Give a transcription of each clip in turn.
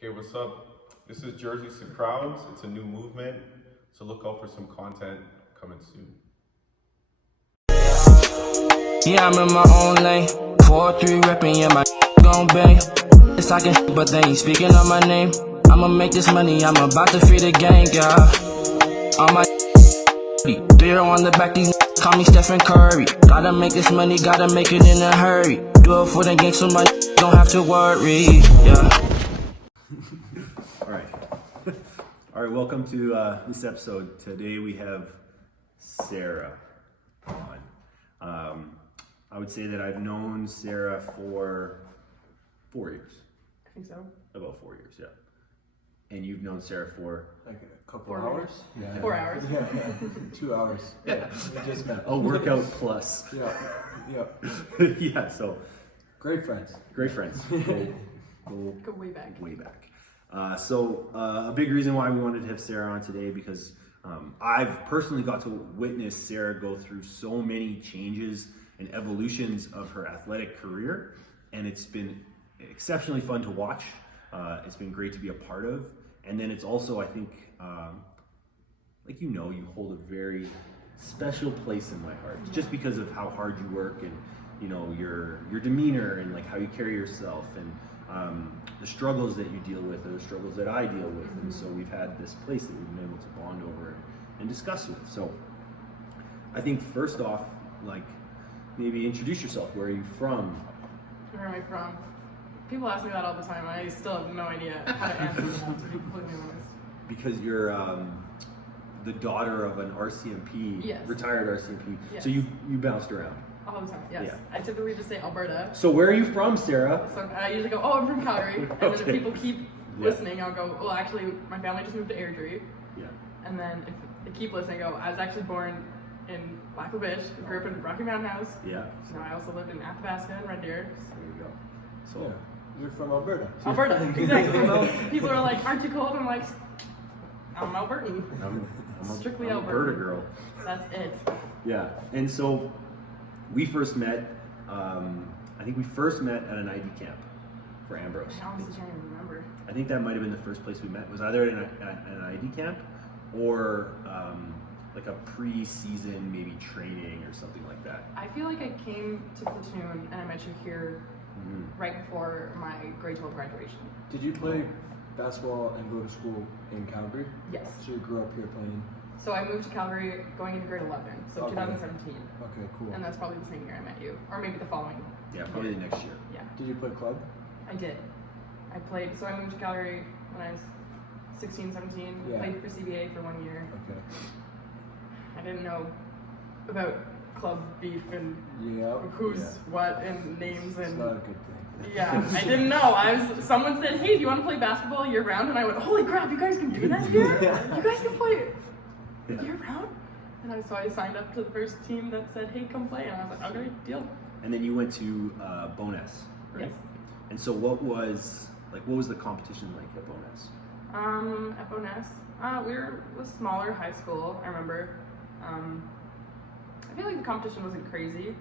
Okay, what's up? This is Jerseys to Crowds. It's a new movement, so look out for some content coming soon. Yeah, I'm in my own lane. 4-3 reppin', yeah, my gon' bang. It's talking shit, but they ain't speaking on my name. I'ma make this money, I'm about to free the gang, yeah. On my 3 on the back, these call me Stephen Curry. Gotta make this money, gotta make it in a hurry. Do it for the gang, so my don't have to worry, yeah. All right, welcome to this episode. Today we have Sarah on. I would say that I've known Sarah for 4 years. I think so. About 4 years, yeah. And you've known Sarah for? Like a couple 4 hours? Yeah. 4 hours. Yeah. 2 hours. Yeah. We just met. A workout plus. Yeah. Yeah, so. Great friends. Great friends. Go way back. Way back. So a big reason why we wanted to have Sarah on today because I've personally got to witness Sarah go through so many changes and evolutions of her athletic career, and it's been exceptionally fun to watch. It's been great to be a part of, and then it's also, I think, like you hold a very special place in my heart just because of how hard you work and your demeanor and like how you carry yourself and the struggles that you deal with are the struggles that I deal with, and so we've had this place that we've been able to bond over and discuss with. So I think first off, like maybe introduce yourself. Where are you from? Where am I from? People ask me that all the time. I still have no idea how to answer that, to be completely honest. Because you're the daughter of an RCMP, Yes. Retired RCMP. Yes. So you bounced around. All the time, yes. Yeah. I typically just say Alberta. So where are you from, Sarah? So I usually go, I'm from Calgary. And then if Okay. people keep listening, I'll go, well, actually, my family just moved to Airdrie. Yeah. And then if they keep listening, I go, I was actually born in Lac-La-Biche, grew up in Rocky Mountain House. Yeah. So I also lived in Athabasca and Red Deer. There you go. So Yeah. You're from Alberta. Alberta, exactly. Well, people are like, aren't you cold? I'm like, I'm Albertan. I'm Strictly I'm Alberta. girl. That's it. Yeah, and so we first met. I think we first met at an ID camp for Ambrose. I honestly can't even remember. I think that might have been the first place we met. It was either at an ID camp or like a pre-season maybe training or something like that. I feel like I came to Platoon and I met you here right before my grade 12 graduation. Did you play basketball and go to school in Calgary? Yes. So you grew up here playing? So I moved to Calgary going into grade 11, so Okay. 2017. Okay, cool. And that's probably the same year I met you, or maybe the following. Yeah, probably the next year. Yeah, Did you play club? I did. I played, so I moved to Calgary when I was 16, 17, Yeah. played for CBA for 1 year. Okay. I didn't know about club beef and Yeah. who's what and names It's and not a good thing. yeah, I didn't know. Someone said, "Hey, do you want to play basketball year round?" And I went, "Holy crap, you guys can do that here! You guys can play year round!" And so I signed up to the first team that said, "Hey, come play," and I was like, "Okay, deal." And then you went to Bonus, right? Yes. And so what was the competition like at Bonus? At Bonus, we were a smaller high school. I remember. I feel like the competition wasn't crazy,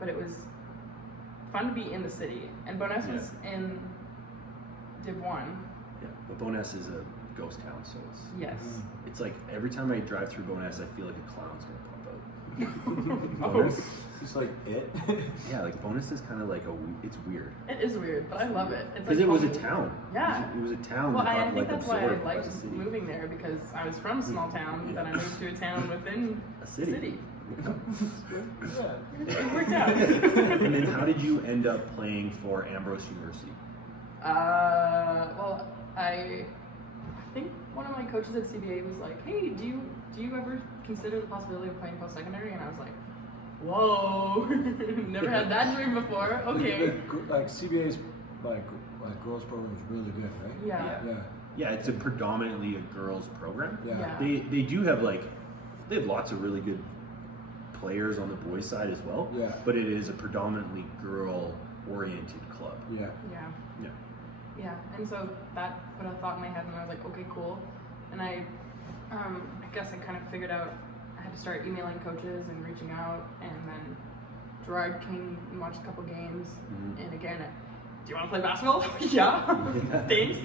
but it was fun to be in the city. And Bonus was in Div 1. Yeah, but Bonus is a ghost town, so Yes. it's like every time I drive through Bonus, I feel like a clown's gonna pop out. Oh, Just like it? Yeah, like Bonus is kind of like it's weird. it is weird, but I love it. It's Because like it was a home. town. Yeah. It was a town Well, that I got think that's why I absorbed by liked the city. moving there, because I was from a small town, then I moved to a town within A city. Yeah. It worked out. And then how did you end up playing for Ambrose University? Well, I think one of my coaches at CBA was like, "Hey, do you ever consider the possibility of playing post-secondary?" And I was like, "Whoa, never had that dream before." Okay. Like CBA's like girls program is really good, right? Yeah. Yeah. Yeah, it's a predominantly a girls program. Yeah. Yeah. They do have they have lots of really good players on the boys' side as well. Yeah. But it is a predominantly girl-oriented club. Yeah. Yeah. Yeah. Yeah, and so that put a thought in my head, and I was like, okay, cool. And I guess I kind of figured out I had to start emailing coaches and reaching out, and then Gerard came and watched a couple games, and again, do you want to play basketball? Yeah, thanks.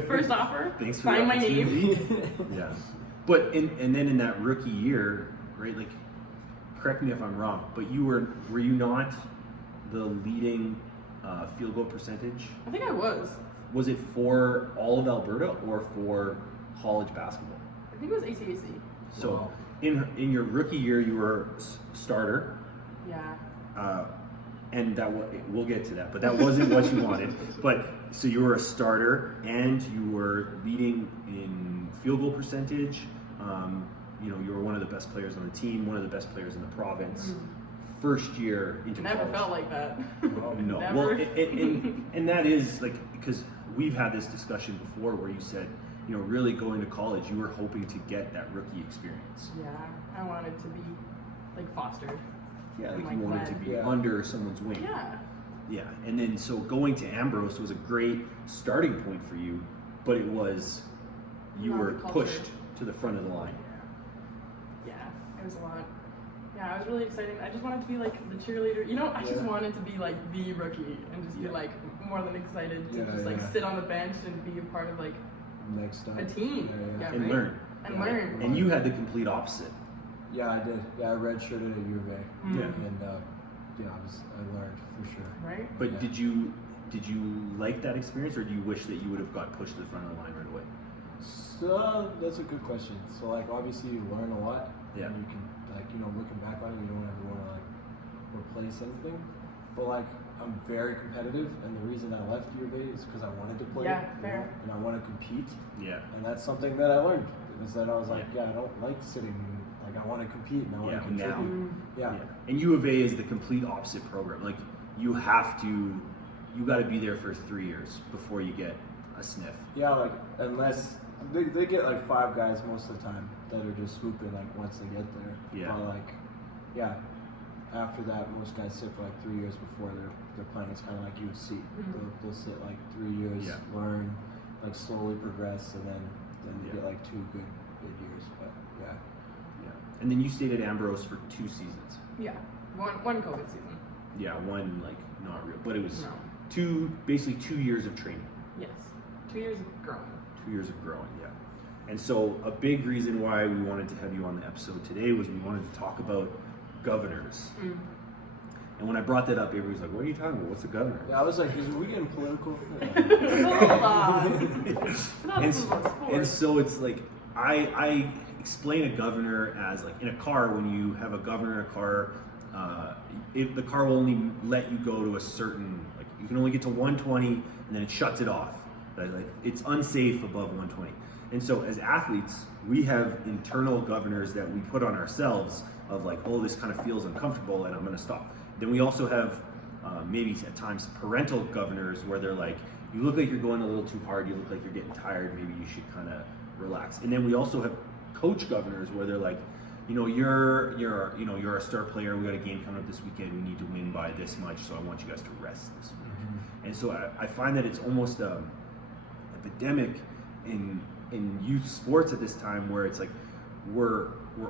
First offer. Thanks for sign the my name. opportunity. Yeah. But and then in that rookie year, right? Like, correct me if I'm wrong, but were you not the leading field goal percentage? I think I was. Was it for all of Alberta or for college basketball? I think it was ACAC. So Wow. in your rookie year, you were starter. Yeah. And we'll get to that, but that wasn't what you wanted. But so you were a starter, and you were leading in field goal percentage. You were one of the best players on the team, one of the best players in the province. First year into Never college. felt like that. No, Never. well, and that is like, because we've had this discussion before where you said, really going to college, you were hoping to get that rookie experience. Yeah, I wanted to be like fostered. Yeah, like Like you wanted to led. be Yeah. under someone's wing. Yeah. Yeah, and then so going to Ambrose was a great starting point for you, but it was you Not were the culture. pushed to the front of the line. Yeah, it was a lot. Yeah, I was really excited. I just wanted to be like the cheerleader. I just Yeah. wanted to be like the rookie and just be Yeah. like more than excited to Yeah, just like yeah. sit on the bench and be a part of like Next time. a team. Yeah, And right? learn. And Yeah. learn. And you had the complete opposite. Yeah, I did. Yeah, I redshirted at U of A. Mm. Yeah. And I learned for sure. Right? But Yeah. did you like that experience, or do you wish that you would have got pushed to the front of the line right away? So that's a good question. So like obviously you learn a lot. Yeah. And you can looking back on it, you don't ever want to like replace anything. But like I'm very competitive, and the reason I left U of A is because I wanted to play. Yeah, fair. And I want to compete. Yeah. And that's something that I learned. Is that I was like, I don't like sitting. Like I want to compete and I want Yeah, to contribute. Mm. Yeah. And U of A is the complete opposite program. Like you got to be there for 3 years before you get a sniff. Yeah, like unless they get like 5 guys most of the time that are just hooping like once they get there. Yeah. But like, yeah, after that, most guys sit for like 3 years before they're playing. It's kind of like USC. They'll sit like 3 years, Yeah. learn, like slowly progress, and then you Yeah. get like 2 good years. But yeah. Yeah. And then you stayed at Ambrose for 2 seasons. Yeah. One COVID season. Yeah, one like not real, but it was No. basically 2 years of training. Yes. 2 years of growing. 2 years of growing, yeah. And so a big reason why we wanted to have you on the episode today was we wanted to talk about governors. Mm. And when I brought that up, everybody was like, "What are you talking about? What's a governor?" Yeah, I was like, are we getting political? Hold on. No, and, this is about sports. and so it's like I explain a governor as like in a car. When you have a governor in a car, the car will only let you go to a certain, like you can only get to 120, and then it shuts it off. Like it's unsafe above 120. And so as athletes, we have internal governors that we put on ourselves of like, oh, this kind of feels uncomfortable, and I'm going to stop. Then we also have maybe at times parental governors where they're like, you look like you're going a little too hard, you look like you're getting tired, maybe you should kind of relax. And then we also have coach governors where they're like, you're a star player, we got a game coming up this weekend, we need to win by this much, so I want you guys to rest this week. And so I find that it's almost an epidemic in youth sports at this time where it's like we're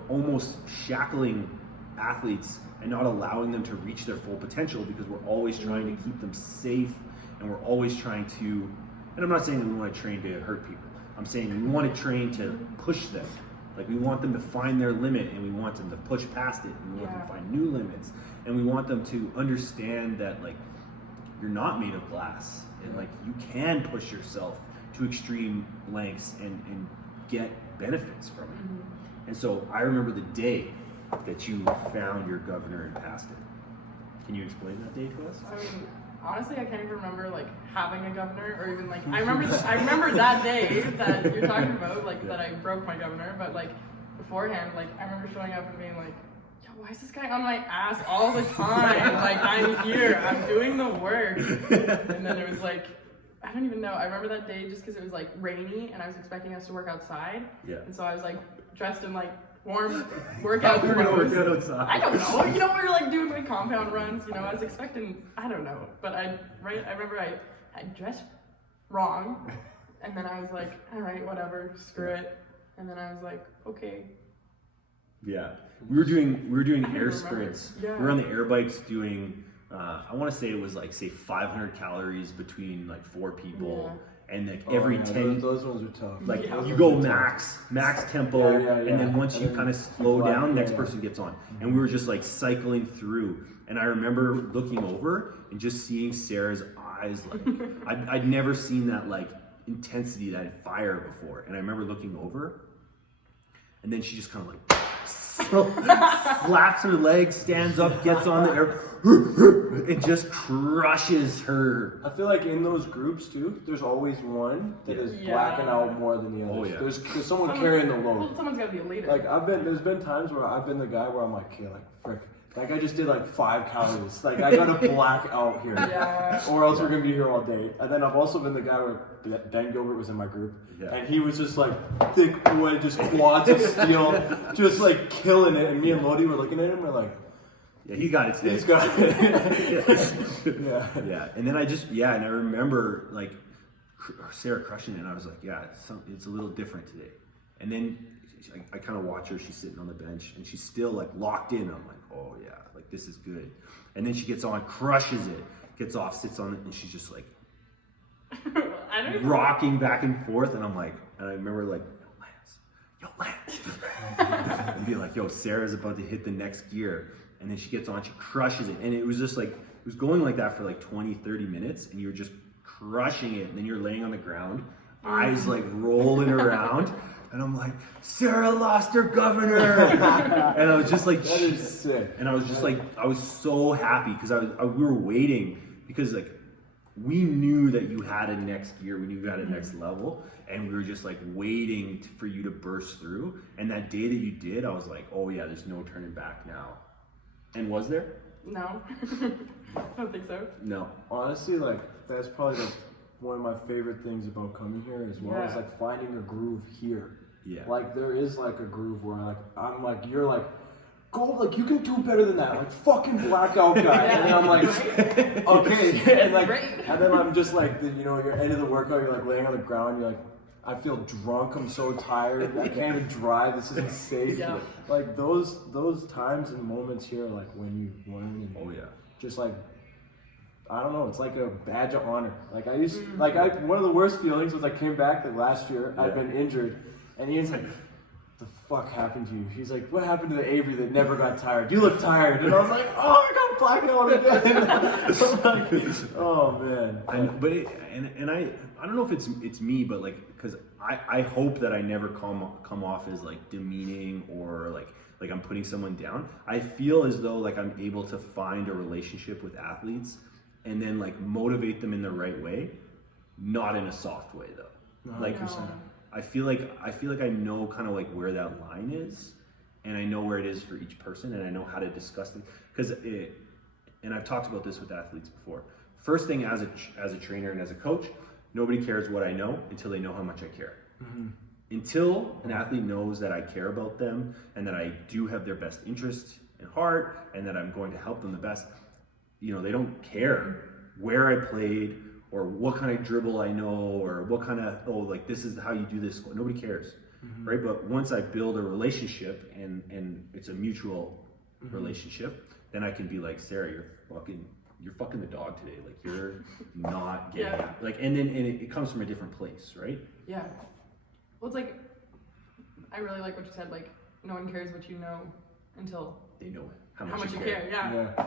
almost shackling athletes and not allowing them to reach their full potential because we're always trying to keep them safe, and we're always trying to, and I'm not saying that we want to train to hurt people, I'm saying we want to train to push them. Like we want them to find their limit, and we want them to push past it, and we want them to find new limits, and we want them to understand that like you're not made of glass, and like you can push yourself to extreme lengths and get benefits from it. And so I remember the day that you found your governor and passed it. Can you explain that day to us? I mean, honestly, I can't even remember like having a governor, or even like I remember that day that you're talking about, like that I broke my governor. But like beforehand, like I remember showing up and being like, "Yo, why is this guy on my ass all the time? Like I'm here, I'm doing the work." And then it was like, I don't even know. I remember that day just because it was like rainy and I was expecting us to work outside. Yeah. And so I was like dressed in like warm workout We're gonna work clothes. out outside. I don't know. We were like doing like compound runs. I was expecting. I don't know. But I remember I dressed wrong, and then I was like, all right, whatever, screw it. And then I was like, okay. Yeah, we were doing I don't air remember. sprints. Yeah. We were on the air bikes doing. I want to say it was like 500 calories between like 4 people, and like Oh, every yeah, 10, those ones are tough. like Yeah. you go max tempo, Yeah. and then once And you then kind of slow black, down, next yeah. person gets on. And we were just like cycling through, and I remember looking over and just seeing Sarah's eyes, like I'd never seen that like intensity, that fire before. And I remember looking over, and then she just kind of like slaps her leg, stands up, gets on the air, and just crushes her. I feel like in those groups too, there's always one that is Yeah. blacking out more than the others. Oh, yeah. There's someone carrying the load. Well, someone's got to be a leader. Like there's been times where I've been the guy where I'm like, okay, like frick, like I just did like 5 calories. Like I gotta black out here, Yeah. or else we're gonna be here all day. And then I've also been the guy where Ben Gilbert was in my group, Yeah. and he was just like thick boy, just quads of steel, just like killing it. And me and Lodi were looking at him, we're like, Yeah, he got it today. he's got it. Yeah. Yeah, and then and I remember like Sarah crushing it, and I was like, yeah, it's a little different today. And then I kind of watch her, she's sitting on the bench, and she's still like locked in. I'm like, oh yeah, like this is good. And then she gets on, crushes it, gets off, sits on it, and she's just like I don't even rocking back and forth. And I'm like, and I remember like, yo, Lance, and be like, yo, Sarah's about to hit the next gear. And then she gets on, she crushes it. And it was just like, it was going like that for like 20, 30 minutes, and you were just crushing it. And then you're laying on the ground, eyes like rolling around. And I'm like, Sarah lost her governor. And I was just like, That is sick. and I was just like, I was so happy because we were waiting, because like we knew that you had a next gear, we knew you had a next level, and we were just like waiting for you to burst through. And that day that you did, I was like, oh yeah, there's no turning back now. And was there? No. I don't think so. No. Honestly, like that's probably like one of my favorite things about coming here as well. Is Yeah. like finding a groove here. Yeah. Like there is like a groove where like I'm like you're like go like you can do better than that, like fucking blackout guy. Yeah. And I'm like okay, and like Great. and then I'm just like you're end of the workout, you're like laying on the ground, you're like I feel drunk, I'm so tired, I can't even drive, this isn't safe. Yeah. Like those times and moments here, like when you learn and Oh yeah. just like I don't know, it's like a badge of honor. Like I used like I one of the worst feelings was I came back like last year, I'd been injured, and Ian's like, the fuck happened to you? He's like, what happened to the Avery that never got tired? You look tired. And I was like, oh, I got black out again. I'm like, oh man. I know, but I don't know if it's me, but like, because I hope that I never come off as like demeaning or like I'm putting someone down. I feel as though like I'm able to find a relationship with athletes and then like motivate them in the right way, not in a soft way though. Like 100%. I feel like I know kind of like where that line is, and I know where it is for each person, and I know how to discuss it. And I've talked about this with athletes before. First thing, as a trainer and as a coach, nobody cares what I know until they know how much I care. Mm-hmm. Until an athlete knows that I care about them and that I do have their best interest in heart and that I'm going to help them the best, they don't care where I played or what kind of dribble I know or what kind of, like this is how you do this. Nobody cares, right? But once I build a relationship and it's a mutual relationship, then I can be like, Sarah, you're fucking the dog today. Like you're not getting Yeah. it. Like, and it comes from a different place, right? Yeah. Well, it's like, I really like what you said. Like, no one cares what you know until They know how much you care. Yeah.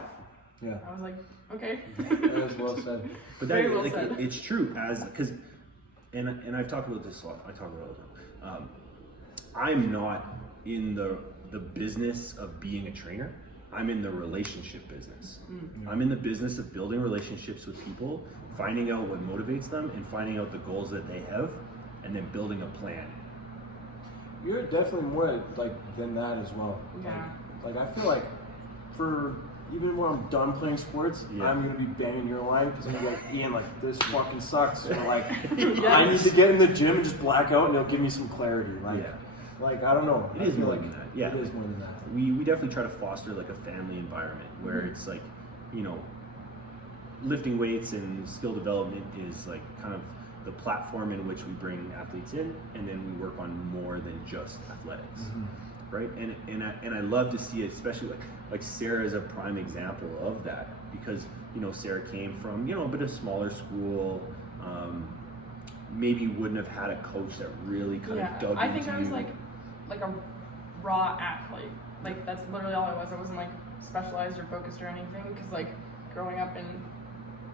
Yeah. I was like, okay. That was well said. But Very that, well like, said. it's true and I've talked about this a lot. I talk about it all the time. I'm not in the business of being a trainer. I'm in the relationship business. I'm in the business of building relationships with people, finding out what motivates them, and finding out the goals that they have, and then building a plan. You're definitely more like than that as well. Yeah. Like I feel like for even when I'm done playing sports, Yeah. I'm gonna be banging your line because I'm gonna be like, Ian, like this fucking sucks. Or like Yes. I need to get in the gym and just black out and it'll give me some clarity. Like I don't know. It I is feel more like than that. Yeah. It is more than that. We definitely try to foster like a family environment where it's like, lifting weights and skill development is like kind of the platform in which we bring athletes in, and then we work on more than just athletics, right? And I love to see it, especially like Sarah is a prime example of that, because Sarah came from a bit of smaller school, maybe wouldn't have had a coach that really kind of dug I think into I was you. like a raw athlete. Like that's literally all I was. I wasn't like specialized or focused or anything. Because like growing up in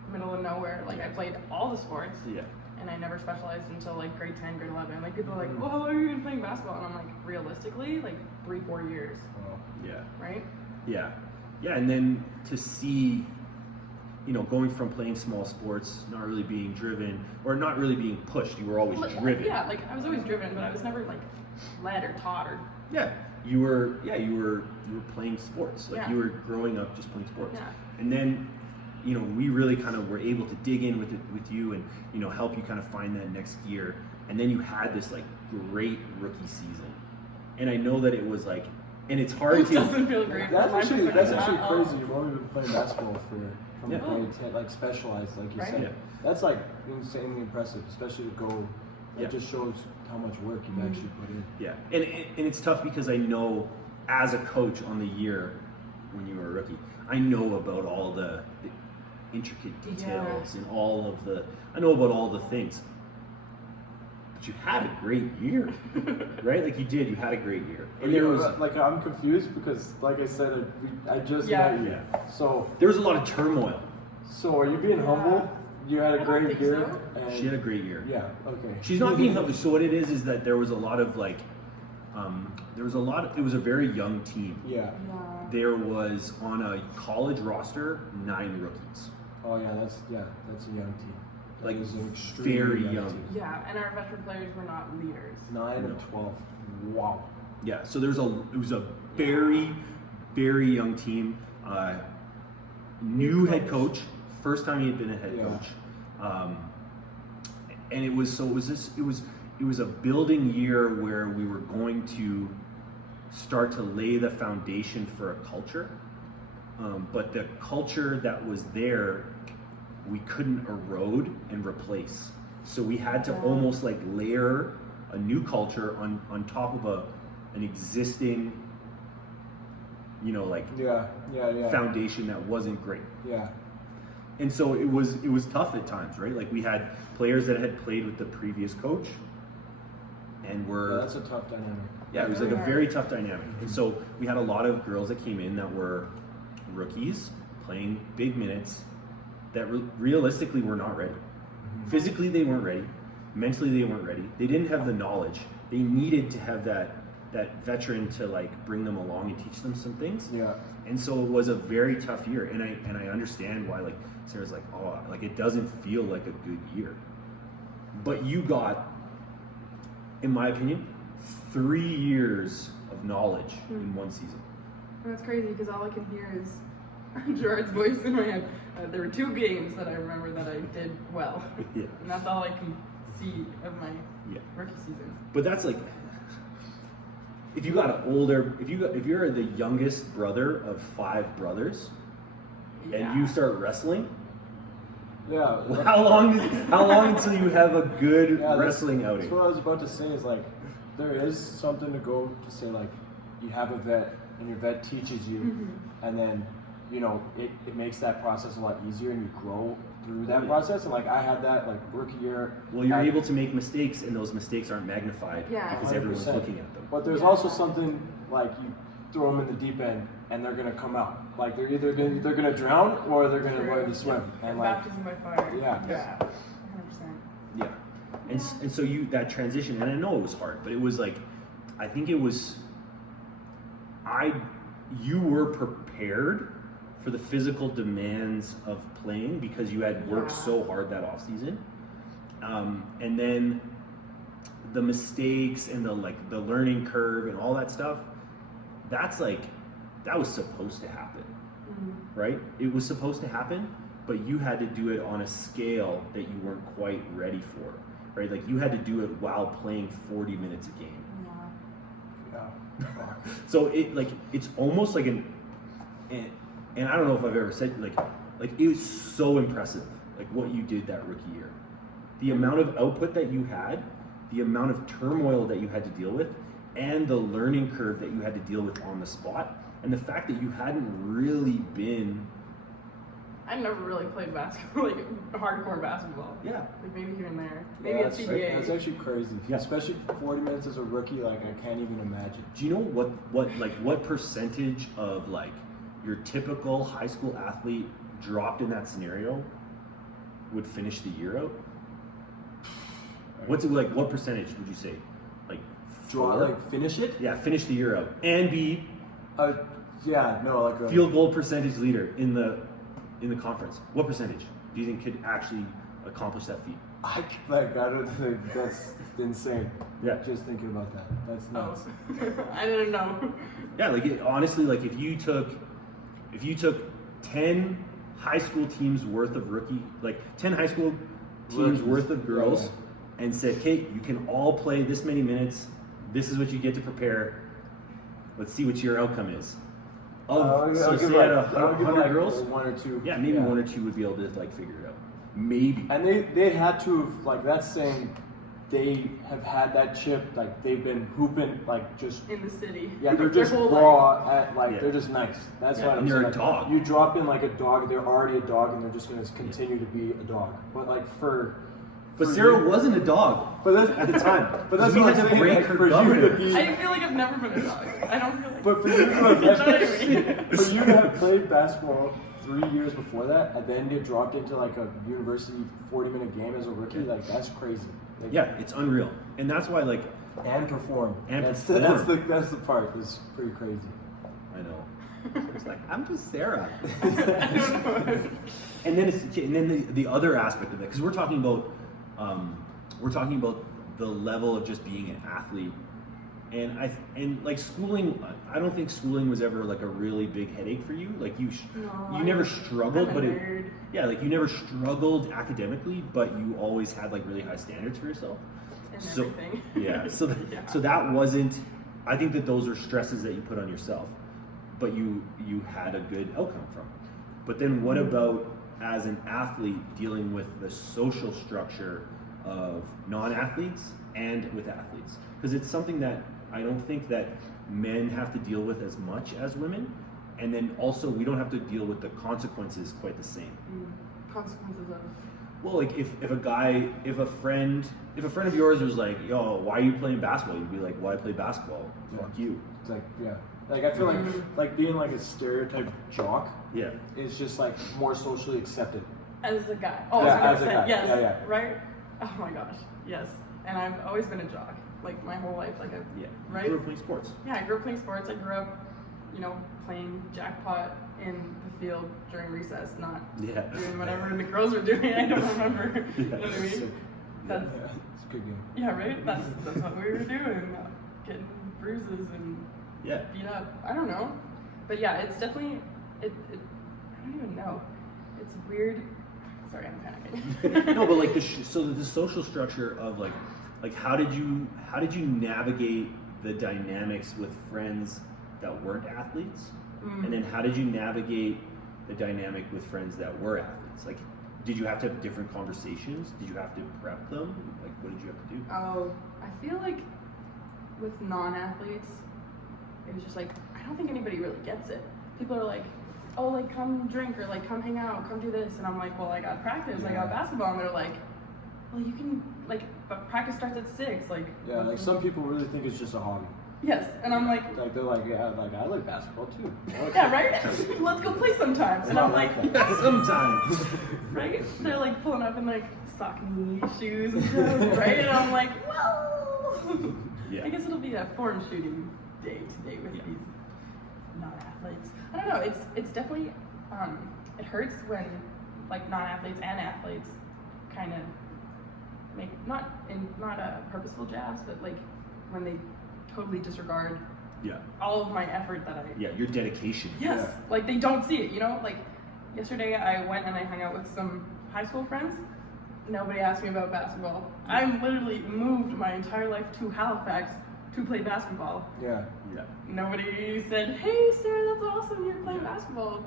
the middle of nowhere, like I played all the sports. Yeah. And I never specialized until like grade 10, grade 11. Like people are like, well, how long have you been playing basketball? And I'm like, realistically, like 3-4 years. Yeah. Right? Yeah. Yeah, and then to see, you know, going from playing small sports, not really being driven, or not really being pushed, you were always driven. Yeah, like I was always driven, but I was never like led or taught or. Yeah, you were playing sports. Like Yeah. you were growing up just playing sports. Yeah. And then, you know, we really kind of were able to dig in with you and, you know, help you kind of find that next year. And then you had this like great rookie season. And I know that it was like, and it's hard It to. doesn't feel great. That's from my actually perspective. crazy. You've only been playing basketball from Yeah. grade 10, like specialized, like you Right. said. Yeah. That's like insanely impressive, especially to go. It Yeah. just shows how much work you've actually put in. Yeah, and it's tough because I know as a coach on the year when you were a rookie, I know about all the intricate details and I know about all the things. But you had a great year, right? Like you had a great year, and there was like I'm confused because, like I said, I just Yeah. met you. Yeah. So a lot of turmoil. are you being humble? You had I a don't great think year. so. And She had a great year. Yeah. Okay. She's not being humble. So what it is that there was a lot of like, it was a very young team. Yeah. Yeah. There was on a college roster 9 rookies. Oh yeah, that's a young team. That Like, is an extremely very young. team. Yeah, and our veteran players were not leaders. 9 and 12. Wow. Yeah, so it was a very, very young team. New head coach, first time he had been a head Yeah. coach, and it was a building year where we were going to start to lay the foundation for a culture, but the culture that was there, we couldn't erode and replace. So we had to almost like layer a new culture on top of an existing, you know, like Yeah. foundation that wasn't great. Yeah. And so it was tough at times, right? Like we had players that had played with the previous coach and were Yeah, that's a tough dynamic. yeah, it was like a very tough dynamic. And so we had a lot of girls that came in that were rookies playing big minutes that realistically were not ready. Physically they weren't ready. Mentally they weren't ready. They didn't have the knowledge. They needed to have that veteran to like bring them along and teach them some things. Yeah. And so it was a very tough year. And I understand why like Sarah's like, oh, like it doesn't feel like a good year. But you got, in my opinion, 3 years of knowledge in one season. And that's crazy because all I can hear is Gerard's voice in my head. There were 2 games that I remember that I did well. Yeah. And that's all I can see of my Yeah. rookie season. But that's like, if you got an older, if you're the youngest brother of 5 brothers, and you start wrestling, Yeah. how long until you have a good Yeah, wrestling outing? That's what I was about to say is like, there is something to go to say like, you have a vet and your vet teaches you, and then, you know, it makes that process a lot easier and you grow through that process. And like I had that like rookie year. Well, you're able to make mistakes, and those mistakes aren't magnified Yeah. because everyone's 100%. looking at them. But there's also something like you throw them in the deep end and they're gonna come out. Like they're either gonna drown or they're gonna learn to swim. And like baptism by fire. Yeah. Yeah. 100%. Yeah, and so that transition, and I know it was hard, but it was like, I think it was, you were prepared for the physical demands of playing because you had worked so hard that off season, and then the mistakes and the learning curve and all that stuff. That was supposed to happen, right? It was supposed to happen, but you had to do it on a scale that you weren't quite ready for, right? Like you had to do it while playing 40 minutes a game. yeah. So it's almost like and I don't know if I've ever said like it was so impressive, like what you did that rookie year. The amount of output that you had, the amount of turmoil that you had to deal with, and the learning curve that you had to deal with on the spot, and the fact that you hadn't really been I never really played basketball, like hardcore basketball. Yeah. Like maybe here and there. Maybe Yeah, at CBA. that's actually crazy. Yeah. Especially 40 minutes as a rookie, like I can't even imagine. Do you know what percentage of like your typical high school athlete dropped in that scenario would finish the year out? What's it like? What percentage would you say? Like Draw, 4? like finish it? Yeah, finish the year out and be Yeah, no, like a field goal percentage leader in the conference. What percentage do you think could actually accomplish that feat? I don't think that's insane. Yeah. Just thinking about that. That's nuts. Oh. I didn't know. Yeah, like honestly, like if you took 10 high school teams worth of rookie, like 10 high school teams Rookies. worth of girls, Yeah. and said, "Okay, you can all play this many minutes. This is what you get to prepare. Let's see what your outcome is." So say out of 100 girls, one or two. yeah, maybe 1 or 2 would be able to like figure it out. Maybe. And they had to have, like, that's saying they have had that chip, like they've been hooping, like just In the city. yeah, they're Their just whole raw at, like Yeah. they're just nice. That's Yeah, what I'm and they're saying. a Like, dog. You drop in like a dog, they're already a dog, and they're just gonna continue to be a dog. But like But for Sarah you- wasn't a dog But that's at the time. But that's we what had I'm to saying. break Like, her for you to governor. be, I feel like I've never been a dog. I don't feel like. but for you to have, You know what I mean? for you to have played basketball 3 years before that, and then get dropped into like a university 40-minute game as a rookie, like that's crazy. Like, Yeah, it's unreal, and that's why like and perform. And that's perform. that's the part that's pretty crazy. I know. It's like I'm just Sarah. I don't know. And then the other aspect of it, because we're talking about the level of just being an athlete, and like schooling. I don't think schooling was ever like a really big headache for you. Like you No, never I'm struggled, a but nerd. like you never struggled academically, but you always had like really high standards for yourself. And So everything. yeah, Yeah. so that wasn't. I think that those are stresses that you put on yourself, but you had a good outcome from it. But then what about as an athlete dealing with the social structure of non-athletes and with athletes? Because it's something that I don't think that men have to deal with as much as women, and then also we don't have to deal with the consequences quite the same. Consequences of. Well, like if a friend of yours was like, "Yo, why are you playing basketball?" You'd be like, "Well, I play basketball. Fuck you." It's like yeah, like I feel like being like a stereotype jock Yeah. is just like more socially accepted. As a guy. Oh, Yeah, I was as a gonna guy. say, yes. Yeah, yeah. Right? Oh my gosh. Yes. And I've always been a jock. Like my whole life. Like Yeah. Right? You grew up playing sports. Yeah, I grew up playing sports. I grew up, playing jackpot in the field during recess, not Yeah. doing whatever the girls were doing. I don't remember. You know what I Sick. mean? That's Yeah, it's a good game. yeah, right? That's what we were doing. Getting bruises and Yeah. beat up. I don't know. But yeah, it's definitely it I don't even know. It's weird. Sorry, I'm panicking. No, but like so the social structure of like how did you navigate the dynamics with friends that weren't athletes, and then how did you navigate the dynamic with friends that were athletes? Like, did you have to have different conversations? Did you have to prep them? Like, what did you have to do? Oh, I feel like with non-athletes, it was just like, I don't think anybody really gets it. People are like, oh, like, come drink, or like, come hang out, come do this. And I'm like, well, I got practice, I got basketball. And they're like, well, you can, like, but practice starts at 6. Like, Yeah, like what's some the- people really think it's just a hobby. Yes. And I'm like, Like they're like, yeah, like I like basketball too. yeah, right? Let's go play sometimes. And I'm like, Yeah, sometimes. right? They're like pulling up in like sock knee shoes and stuff, right? And I'm like, well, Yeah. I guess it'll be a form shooting day today with these non-athletes. I don't know. It's definitely it hurts when like non-athletes and athletes kind of make not purposeful jabs, but like when they totally disregard Yeah. all of my effort that I Yeah. Your dedication. Yes, like they don't see it, Like yesterday I went and I hung out with some high school friends. Nobody asked me about basketball. I literally moved my entire life to Halifax to play basketball. Yeah. Yeah. Nobody said, "Hey, Sarah, that's awesome. You're playing basketball."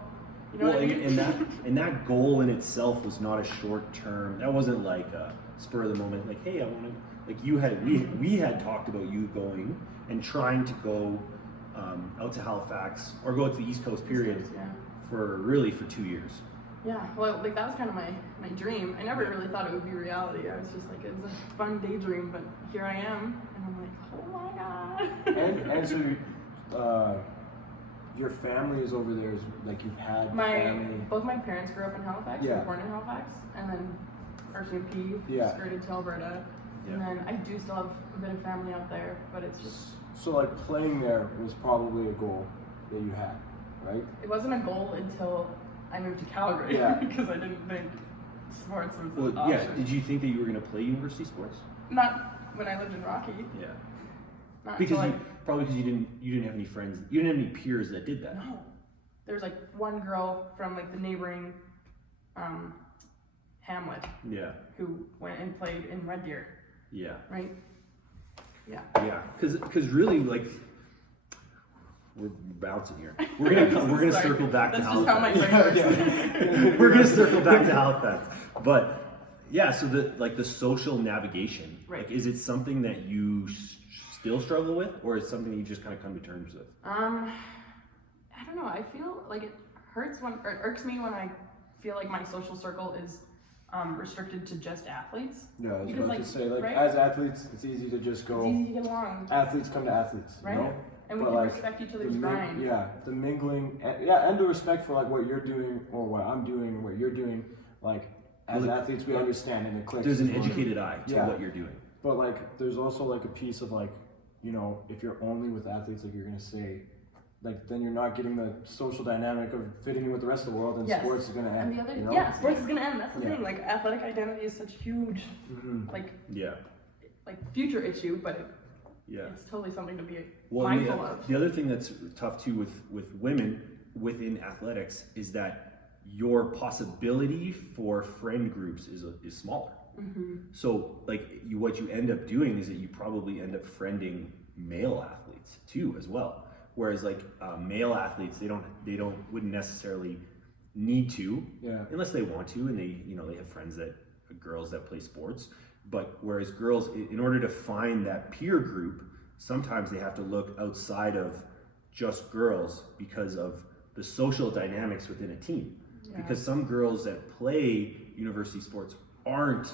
You know Well, what I mean? and that goal in itself was not a short term. That wasn't like a spur of the moment. Like, hey, I want to. Like we had talked about you going and trying to go out to Halifax or go to the East Coast period Yeah. for 2 years, Yeah, well, like that was kind of my dream. I never really thought it would be reality. I was just like, it was a fun daydream, but here I am, and I'm like, oh my god. And so, your family is over there. Like you've had family. Both my parents grew up in Halifax. Yeah. Were born in Halifax, and then RCMP skirted to Alberta, and then I do still have a bit of family out there, but it's just. So like playing there was probably a goal that you had, right? It wasn't a goal until I moved to Calgary because I didn't think sports was an option. Did you think that you were going to play university sports? Not when I lived in Rocky. Yeah. Not Because until probably because you didn't have any friends, you didn't have any peers that did that. No. There was like one girl from like the neighboring hamlet Yeah. who went and played in Red Deer, Yeah. right? Yeah. Yeah. Because really, like, we're bouncing here. We're gonna Sorry. circle back to That's just how my Halifax. brain works. We're gonna circle back to Halifax, but yeah. So the social navigation, Right. like, is it something that you still struggle with, or is it something you just kind of come to terms with? I don't know. I feel like it hurts or it irks me when I feel like my social circle is restricted to just athletes. Yeah, I was Because, about like, to say, like, right? as athletes, it's easy to just go. It's easy to get along, Athletes come to athletes, right? you know? And we But, can like, respect each the other's grind. the mingling, and the respect for like what you're doing or what I'm doing, what you're doing. Like as Well, athletes, we understand and it clicks. There's an It's fun. educated eye to Yeah. what you're doing. But like, there's also like a piece of like, you know, if you're only with athletes, like you're gonna say, like then you're not getting the social dynamic of fitting in with the rest of the world, and Yes. sports is gonna end. And the other, you know? sports is gonna end. That's the Yeah. thing. Like athletic identity is such a huge, like Yeah. future issue, but Yeah. it's totally something to be Well, mindful of. the other thing that's tough too with women within athletics is that your possibility for friend groups is smaller. Mm-hmm. So like what you end up doing is that you probably end up friending male athletes too as well. Whereas like male athletes, they wouldn't necessarily need to, unless they want to, and they have friends girls that play sports. But whereas girls, in order to find that peer group, sometimes they have to look outside of just girls because of the social dynamics within a team. Yeah. Because some girls that play university sports aren't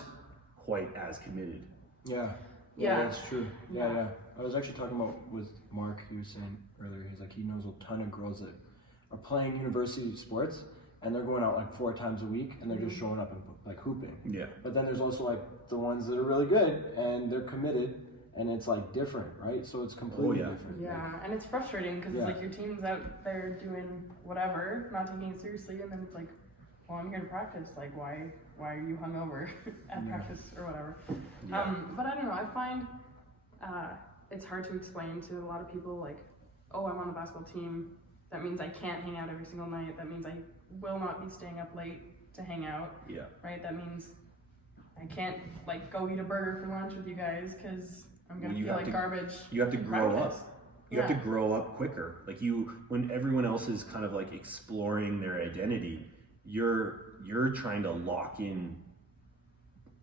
quite as committed. Yeah, that's true. Yeah. I was actually talking about with Mark. He was saying earlier, he's like he knows a ton of girls that are playing university sports and they're going out like 4 times a week and they're just showing up and like hooping. Yeah. But then there's also like the ones that are really good and they're committed and it's like different, right? So it's completely different. Yeah, and it's frustrating because it's like your team's out there doing whatever, not taking it seriously, and then it's like, well, I'm here to practice. Like, why are you hungover at practice or whatever? Yeah. But I don't know. I find it's hard to explain to a lot of people. Like, oh, I'm on the basketball team. That means I can't hang out every single night. That means I will not be staying up late to hang out. Yeah. Right. That means I can't like go eat a burger for lunch with you guys because I'm gonna feel like garbage. You have to in grow practice. up. You have to grow up quicker. Like when everyone else is kind of like exploring their identity, you're trying to lock in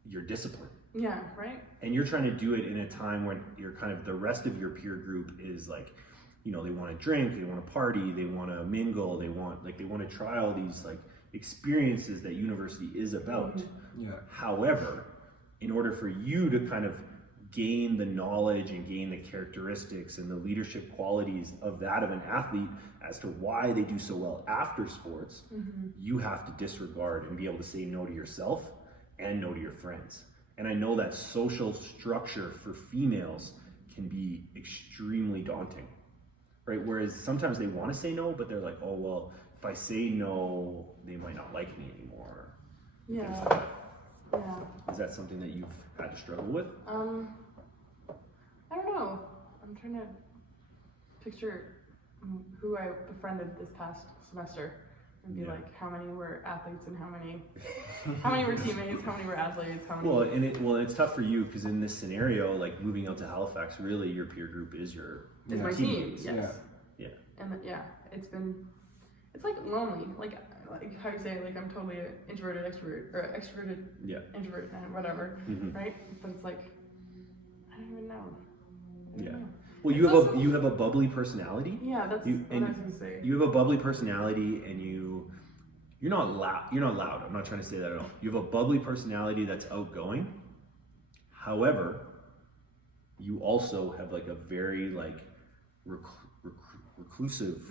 your discipline. Yeah, right? And you're trying to do it in a time when you're kind of the rest of your peer group is like, they want to drink, they want to party, they want to mingle, they want to try all these like experiences that university is about. Yeah. However, in order for you to kind of gain the knowledge and gain the characteristics and the leadership qualities of an athlete as to why they do so well after sports, you have to disregard and be able to say no to yourself and no to your friends. And I know that social structure for females can be extremely daunting, right? Whereas sometimes they want to say no, but they're like, oh, well, if I say no, they might not like me anymore. Yeah. Is that something that you've had to struggle with? I don't know. I'm trying to picture who I befriended this past semester and be like, how many were athletes and how many were teammates, how many were athletes, how many. Well, it's tough for you because in this scenario, like moving out to Halifax, really your peer group is my team. Yes. Yeah. And it's like lonely. Like how you say, like I'm totally an introverted extrovert or extroverted introvert and whatever, right? But it's like I don't even know. I don't know. Well, you have a bubbly personality. Yeah, that's what I was gonna say. You have a bubbly personality, and you're not loud. You're not loud. I'm not trying to say that at all. You have a bubbly personality that's outgoing. However, you also have like a very like reclusive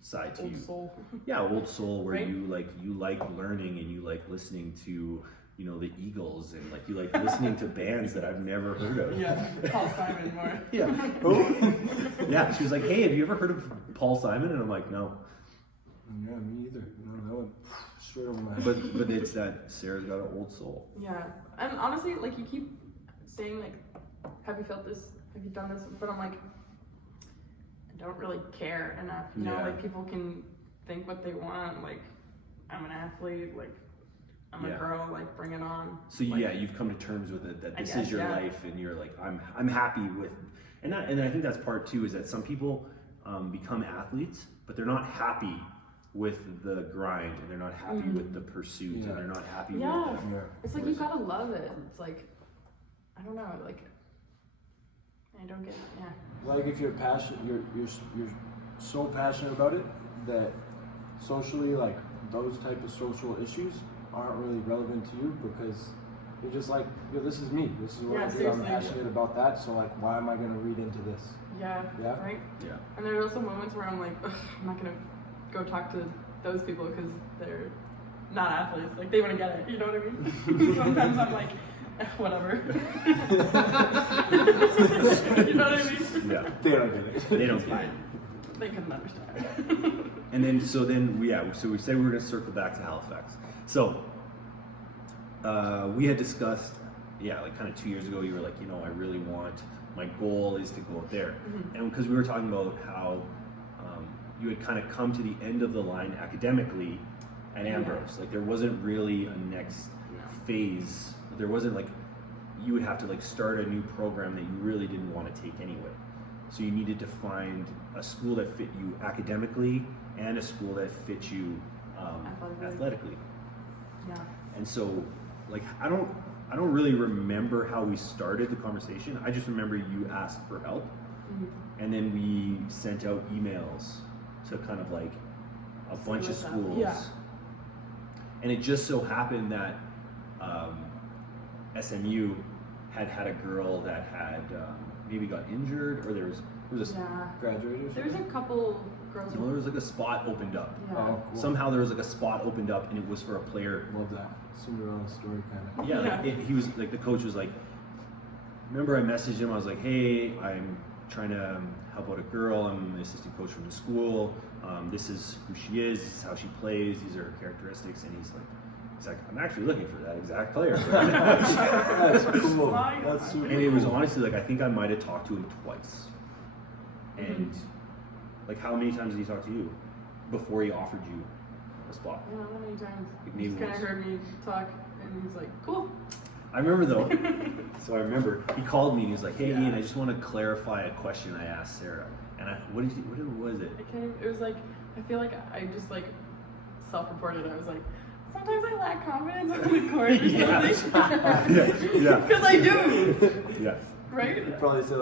side to Old you. soul. Yeah, old soul where Right? you like learning and you like listening to, you know, the Eagles and like you like listening to bands that I've never heard of. Yeah, Paul Simon more. Yeah. Who? Yeah, she was like, "Hey, have you ever heard of Paul Simon?" And I'm like, "No." Yeah, me either. No, that went straight over my head. But it's that Sarah's got an old soul. Yeah, and honestly, like you keep saying like, have you felt this? Have you done this? But I'm like, I don't really care enough. You know, Yeah. like people can think what they want. Like, I'm an athlete. Like, I'm Yeah. a girl. Like, bring it on. So Like, yeah, you've come to terms with it that I this guess, is your yeah. life, and you're like, I'm happy with, and I think that's part two is that some people become athletes, but they're not happy with the grind, and they're not happy with the pursuit, Yeah. and they're not happy Yeah. with the, Yeah. It's like you gotta love it. It's like, I don't know. Like, I don't get. Yeah. Like if you're passionate, you're so passionate about it that socially, like those type of social issues aren't really relevant to you because you're just like, yo, this is me. This is what Yeah, I do. I'm seriously. passionate about that. So like, why am I gonna read into this? Yeah. Yeah? Right. yeah. And there are also moments where I'm like, ugh, I'm not gonna go talk to those people because they're not athletes. Like they wouldn't get it. You know what I mean? Sometimes I'm like, whatever. You know what I mean? Yeah. They don't get it. They don't find. They couldn't understand. And then so we said we were gonna circle back to Halifax. So we had discussed, like kind of 2 years ago, you were like, you know, I really want, my goal is to go up there. And because we were talking about how you had kind of come to the end of the line academically at Ambrose. Like there wasn't really a next phase. There wasn't like, you would have to like start a new program that you really didn't want to take anyway. So you needed to find a school that fit you academically and a school that fit you athletically. Yeah. And so, like, I don't really remember how we started the conversation. I just remember you asked for help, and then we sent out emails to kind of like a bunch of what's up. schools. Yeah. And it just so happened that SMU had a girl that had maybe got injured, or there was a Yeah. Graduated. There's a couple girls. there was like a spot opened up. Yeah. Oh, cool. Somehow there was like a spot opened up, and it was for a player. Love that Cinderella story kind of. Yeah, like he was like, the coach was like, remember I messaged him, I was like, hey, I'm trying to help out a girl, I'm an assistant coach from the school, this is who she is, this is how she plays, these are her characteristics, and he's like, I'm actually looking for that exact player. That's cool. My That's God. super And it was cool. honestly like, I think I might have talked to him twice. And like, how many times did he talk to you before he offered you a spot? Yeah, not that many times. Maybe He just kind once. of heard me talk, and he's like, "Cool." I remember though, so I remember he called me and he was like, hey Ian, I just want to clarify a question I asked Sarah. And what was it? It was like, I feel like I just like self-reported. I was like, sometimes I lack confidence on the court or Yeah. something. Yeah. Because I do, Yeah. right? You'd probably say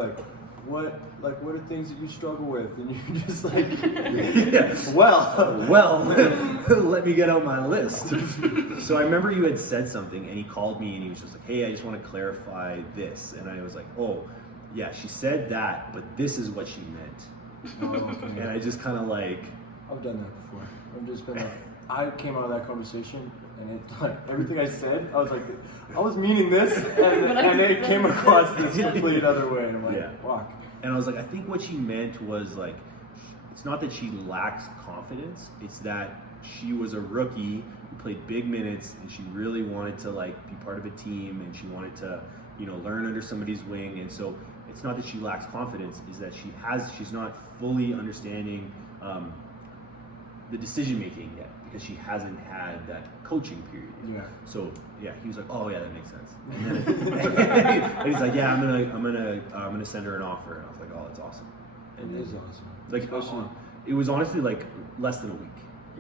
what are things that you struggle with, and you're just like, Yeah. Well, let me get out my list. So I remember you had said something and he called me and he was just like, hey, I just want to clarify this. And I was like, oh, yeah, she said that, but this is what she meant. oh, okay. And I just kind of like, I've done that before. I've just been like, I came out of that conversation and it like everything I said, I was like, I was meaning this, and it came across this complete other way. And I'm like, Yeah. fuck. and I was like, I think what she meant was like, it's not that she lacks confidence, it's that she was a rookie who played big minutes and she really wanted to like be part of a team and she wanted to, you know, learn under somebody's wing. And so it's not that she lacks confidence, is that she's not fully understanding the decision making yet because she hasn't had that coaching period yet. Yeah. So yeah, he was like, oh yeah, that makes sense. And then and he's like, yeah, I'm gonna send her an offer. And I was like, oh, that's awesome. And It then, is awesome. like, Especially, it was honestly like less than a week.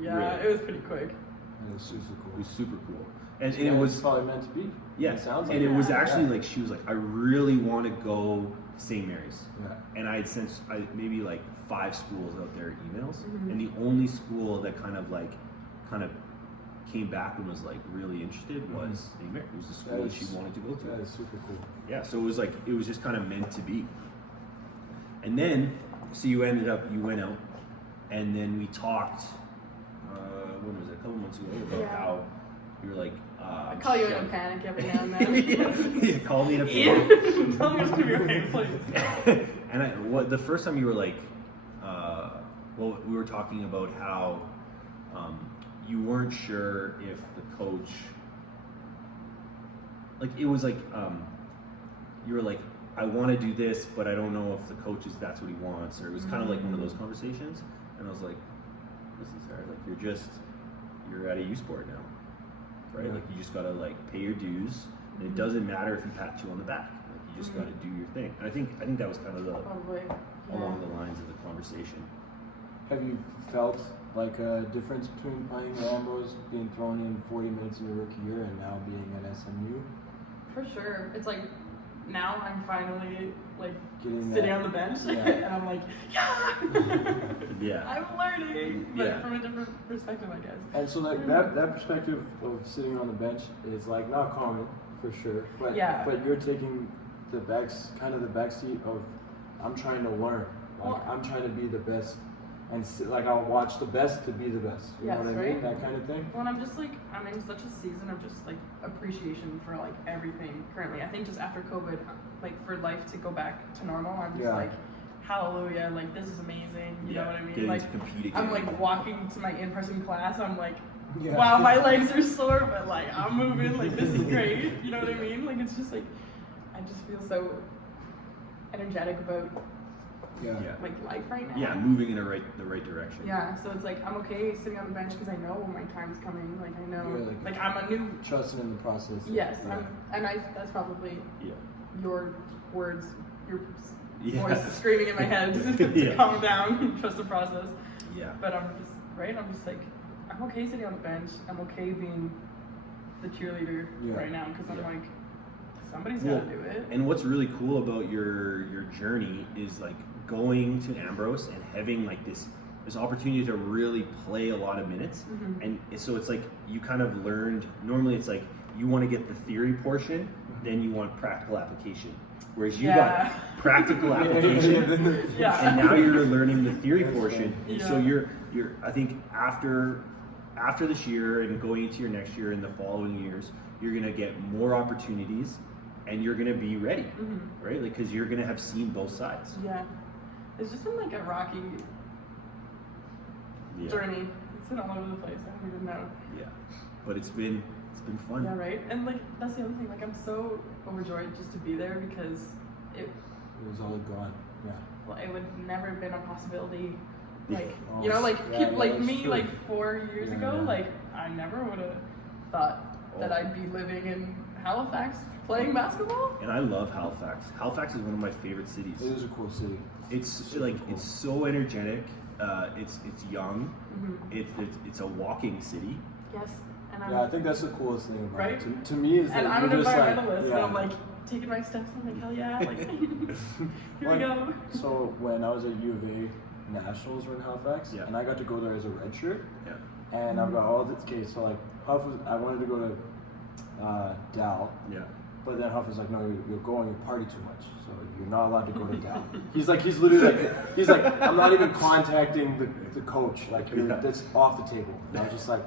Yeah, Really. it was pretty quick. it was super It cool. was super cool. And Yeah, it was it's probably meant to be. yeah, It sounds like and it was Yeah. actually like she was like, I really want to go to St. Mary's. Yeah. And I had sent maybe like 5 schools out there emails, and the only school that kind of came back and was like really interested was St. Mary. It was the school that she wanted to go to. That is super cool. Yeah, so it was just kind of meant to be. And then, so you went out, and then we talked, when was it, a couple months ago, about how you were like, I call you in a panic every now and then. yeah, call me in a panic. Tell me what's going to be okay, please. And the first time you were like, well, we were talking about how you weren't sure if the coach, like, it was like, you were like, I want to do this, but I don't know if the coach that's what he wants, or it was kind of like one of those conversations. And I was like, listen, Sarah, like, you're at a U Sport now, right? Like, you just gotta like pay your dues, and it doesn't matter if you pat you on the back. Like, you just gotta do your thing. And I think that was kind of Probably. along the lines of the conversation. Have you felt like a difference between playing at Ambrose, being thrown in 40 minutes in your rookie year, and now being at SMU? For sure. It's like, now I'm finally like Getting sitting that- on the bench, yeah. and I'm like, yeah, Yeah. I'm learning, but Yeah. from a different perspective, I guess. And so like that perspective of sitting on the bench is like not common for sure, but Yeah. but you're taking the backseat of I'm trying to learn, like Well- I'm trying to be the best, and like I'll watch the best to be the best. You Yes, know what I right? mean? That kind of thing. Well, and I'm just like, I'm in such a season of just like appreciation for like everything currently. I think just after COVID, like for life to go back to normal, I'm just Yeah. like, hallelujah, like this is amazing. You know what I mean? Getting Like, to compete again. I'm like walking to my in-person class, I'm like, Yeah. wow, my legs are sore, but like I'm moving, like this is great. You know what I mean? Like it's just like, I just feel so energetic about Yeah. like life right now. Yeah, moving in the right direction. Yeah, so it's like I'm okay sitting on the bench because I know when my time's coming. Like I know, Yeah, like- I'm a new. Trusting in the process. Yes, Yeah. that's probably Yeah. your words, your Yeah. voice screaming in my head to Yeah. calm down, trust the process. Yeah. But I'm just like, I'm okay sitting on the bench. I'm okay being the cheerleader Yeah. right now because I'm Yeah. like, somebody's Well, gotta do it. And what's really cool about your journey is like going to Ambrose and having like this opportunity to really play a lot of minutes. Mhm. And so it's like you kind of learned, normally it's like you want to get the theory portion, then you want practical application. Whereas you Yeah. got practical application Yeah. and now you're learning the theory portion. And so Yeah. you're I think after this year and going into your next year and the following years, you're gonna get more opportunities and you're gonna be ready, Mhm. right? Like, because you're gonna have seen both sides. Yeah, it's just been like a rocky Yeah. journey. It's been all over the place. I don't even know. Yeah, but it's been fun. Yeah, right. And like that's the other thing. Like I'm so overjoyed just to be there because it It was all gone. Yeah. well, it would never have been a possibility. Yeah. Like Oh, you know, like yeah, like that's me, true. like 4 years Yeah, ago, yeah. like I never would have thought that Oh. I'd be living in Halifax playing basketball. And I love Halifax. Halifax is one of my favorite cities. It is a cool city. It's Super like cool. it's so energetic. It's young. Mm-hmm. It's a walking city. Yes, and I'm Yeah, I think that's the coolest thing about Right? it. To me is that and I'm an you're just like, environmentalist, and yeah. I'm like taking my steps. I'm like hell yeah, like here we Like, go. So when I was at U of A, Nationals were in Halifax, Yeah. and I got to go there as a redshirt, Yeah. and I've got all this case. So like Huff was, I wanted to go to Dal, Yeah. but then Huff was like, no, you're going, you party too much, so you're not allowed to go to Dal. He's literally like, he's like, I'm not even contacting the coach, like Yeah. that's off the table. And I was just like,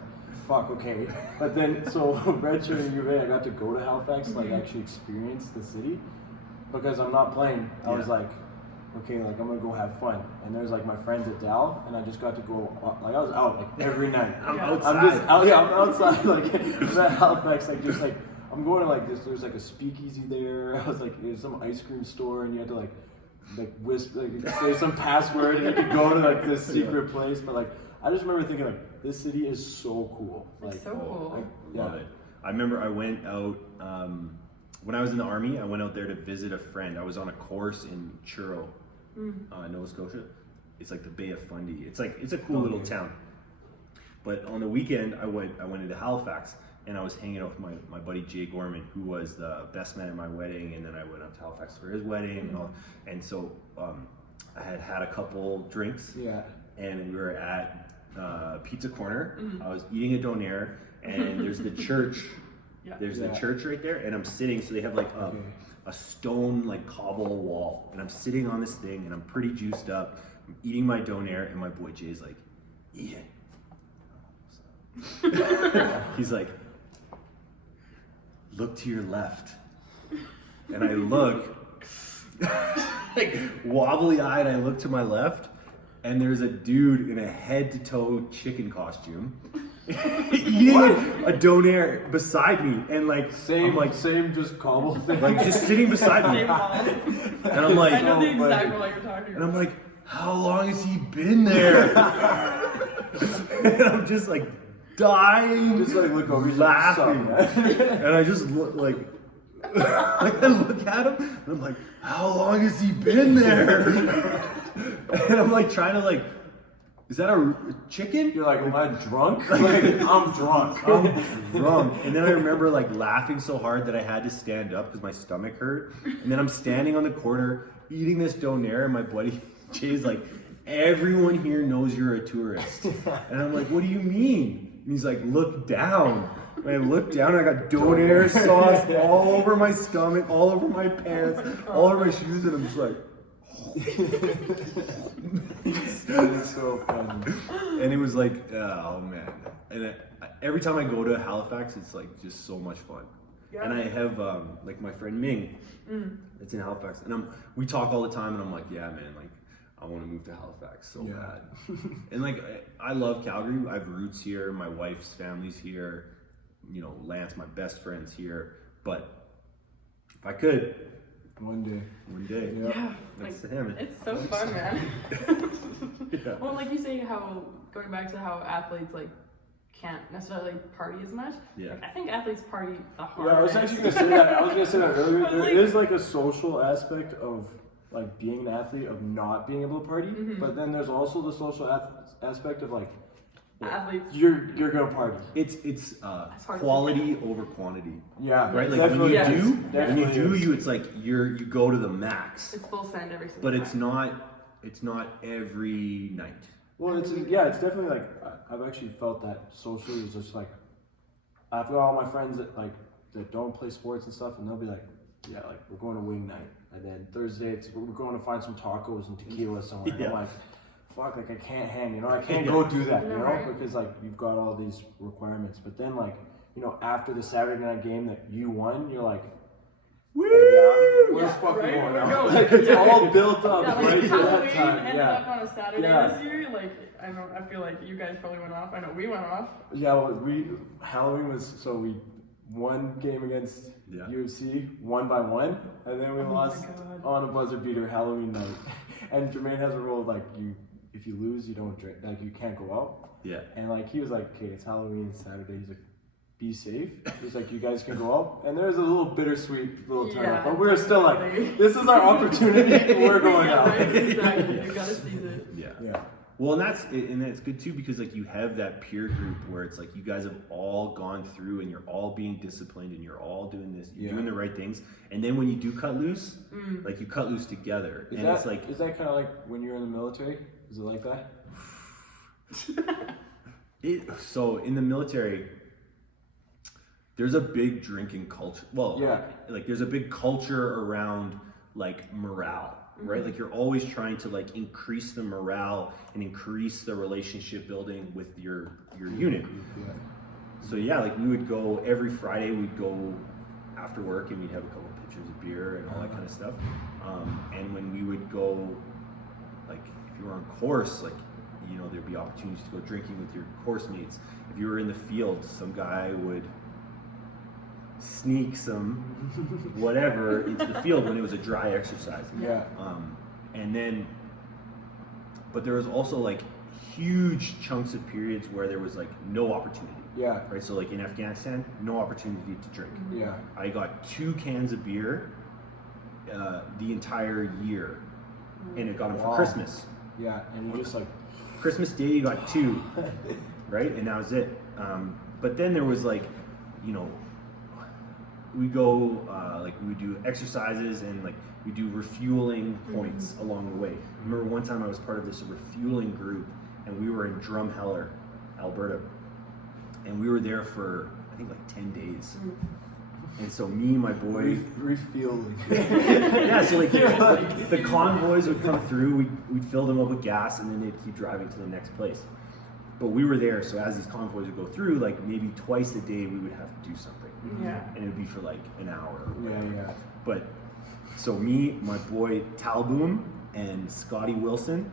fuck, okay. But then so redshirt in U of A, I got to go to Halifax, like actually experience the city, because I'm not playing. I was Yeah. like, okay, like I'm gonna go have fun. And there's like my friends at Dal, and I just got to go, like I was out like every night. I'm Yeah. outside. I'm just out, yeah, I'm outside, like I'm at Halifax, like just like I'm going to like this. There's like a speakeasy there. I was like, there's some ice cream store, and you had to like whisper, like say some password, and you could go to like this secret place. But like, I just remember thinking like, this city is so cool. Like, It's so cool. like, Love it. I remember I went out when I was in the army. I went out there to visit a friend. I was on a course in Truro, Nova Scotia. It's like the Bay of Fundy. It's a cool little town. But on the weekend, I went into Halifax, and I was hanging out with my buddy Jay Gorman, who was the best man at my wedding, and then I went up to Halifax for his wedding, and all. And so I had a couple drinks, yeah. and we were at Pizza Corner. I was eating a donair, and there's the church. Yeah. There's the church right there, and I'm sitting. So they have like a stone like cobble wall, and I'm sitting on this thing, and I'm pretty juiced up. I'm eating my donair, and my boy Jay's like, eat it. He's like, look to your left, and I look, like wobbly-eyed. I look to my left, and there's a dude in a head-to-toe chicken costume. Eating a donair beside me, and like Same, I'm like same, just cobble thing. like just sitting beside me, Same wall. and I'm like, I know the Oh, exact buddy. wall you're talking and I'm about. like, how long has he been there? And I'm just like dying, Just like look over, he's laughing, like, "Sup, man?" and I just look like I look at him, and I'm like, how long has he been there? And I'm like trying to like, is that a chicken? You're like, am I drunk? Like, I'm drunk. I'm drunk. And then I remember like laughing so hard that I had to stand up because my stomach hurt. And then I'm standing on the corner eating this donair, and my buddy Jay's like, everyone here knows you're a tourist. And I'm like, what do you mean? And he's like, look down. And I look down, and I got donair sauce all over my stomach, all over my pants, all over my shoes, and I'm just like, It's so funny. and it was like, oh man. And every time I go to Halifax, it's like just so much fun. Yeah. And I have like my friend Ming, that's in Halifax, and we talk all the time, and I'm like, yeah, man, like I want to move to Halifax so bad. And like I love Calgary. I have roots here. My wife's family's here. You know, Lance, my best friend's here. But if I could, One day. Yeah, that's like, him. it's so fun, man. Yeah. Well, like you say, how going back to how athletes like can't necessarily party as much. Yeah. Like, I think athletes party the hardest. Yeah, I was actually gonna say that. I was gonna say that earlier. I was There like- is like a social aspect of like being an athlete of not being able to party, but then there's also the social aspect of like athletes. you're gonna party. It's hard to quality over quantity. Yeah, Right, like when you Yes. do, when Definitely you do, is. it's like you go to the max, It's full send every single but time. it's not every night. Well, it's definitely like I've actually felt that socially is just like I've got all my friends that don't play sports and stuff, and they'll be like, yeah, like we're going to wing night, and then Thursday we're going to find some tacos and tequila somewhere. And Yeah. I'm like, fuck, like I can't hang, I can't go do that, No, know, right? because like you've got all these requirements. But then like after the Saturday night game that you won, you're like, Woo! we're Yeah, fucking right? going We're out. going. Like, it's Yeah. all built up Yeah, right like to Halloween that time. ended Yeah. up on a Saturday Yeah. this year. Like I feel like you guys probably went off. I know we went off. Yeah, well, Halloween was we won game against Yeah. UFC 1-1, and then we Oh lost my God. on a buzzer beater Halloween night. And Jermaine has a rule like if you lose, you don't drink, like you can't go out. Yeah. And like he was like, okay, it's Halloween, it's Saturday. He's like, be safe. He's like, you guys can go out. And there's a little bittersweet little turn up, but we're still like, definitely. this is our opportunity. We're going Yeah, out. right? Exactly. You gotta seize it. Yeah. Yeah. Well, and that's good too, because like you have that peer group where it's like you guys have all gone through and you're all being disciplined and you're all doing this, you're doing the right things. And then when you do cut loose, like you cut loose together. Is and that, it's like, is that kind of like when you're in the military? Is it like that? so in the military, there's a big drinking culture. Well, Yeah. like there's a big culture around like morale, right? Like you're always trying to like increase the morale and increase the relationship building with your unit. Yeah. So yeah, like we would go every Friday. We'd go after work and we'd have a couple pitchers of beer and all that kind of stuff. And when we would go, like if you were on course, like there'd be opportunities to go drinking with your course mates. If you were in the field, some guy would sneak some whatever into the field when it was a dry exercise. Yeah. And then, but there was also like huge chunks of periods where there was like no opportunity. Yeah. Right, so like in Afghanistan, no opportunity to drink. Yeah. I got 2 cans of beer the entire year, and it got them for Wow. Christmas. Yeah. And you just like, Christmas Day, you got 2, right, and that was it. But then there was like, we go like we would do exercises and like we do refueling points along the way. I remember one time I was part of this refueling group, and we were in Drumheller, Alberta. and we were there for I think like 10 days. And so me, my boy, refueling. yeah. So like the convoys would come through, we'd fill them up with gas, and then they'd keep driving to the next place. But we were there, so as these convoys would go through, like maybe twice a day, we would have to do something. Yeah. And it would be for like an hour or whatever. Yeah. But so me, my boy Talboom, and Scotty Wilson,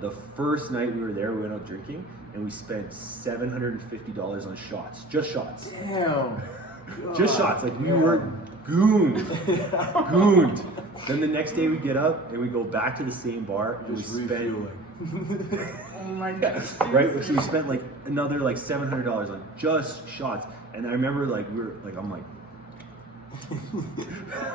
the first night we were there, we went out drinking, and we spent $750 on shots, just shots. Damn. Just shots, like we were gooned. Then the next day we get up and we go back to the same bar and Just we spend refueling. Oh my god. right. So we spent like another like $700 on just shots. And I remember like I'm like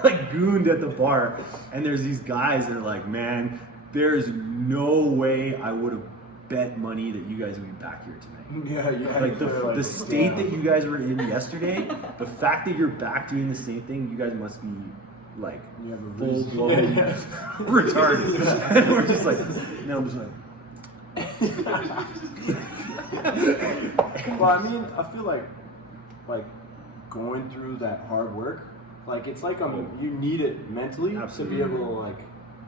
like gooned at the bar, and there's these guys that are like, man, there's no way I would have bet money that you guys would be back here tonight. Yeah. Like the state that you guys were in yesterday, the fact that you're back doing the same thing, you guys must be like You have a full reason. blown retarded. And we're just like, no, I'm just like, Well, I mean, I feel like going through that hard work, like it's like you need it mentally Absolutely. to be able to like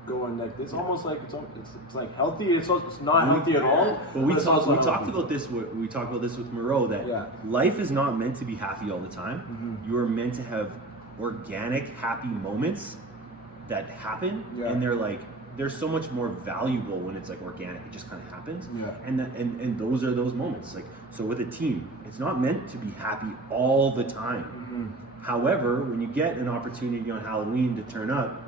go and like it's almost like it's like healthy. It's not healthy at all. But we it's also talked healthy. about this. We talked about this with Moreau that Yeah. life is not meant to be happy all the time. Mm-hmm. You are meant to have organic, happy moments that happen, Yeah. and they're so much more valuable when it's like organic. It just kind of happens. Yeah. And those are those moments. Like so with a team, it's not meant to be happy all the time. Mm-hmm. However, when you get an opportunity on Halloween to turn up,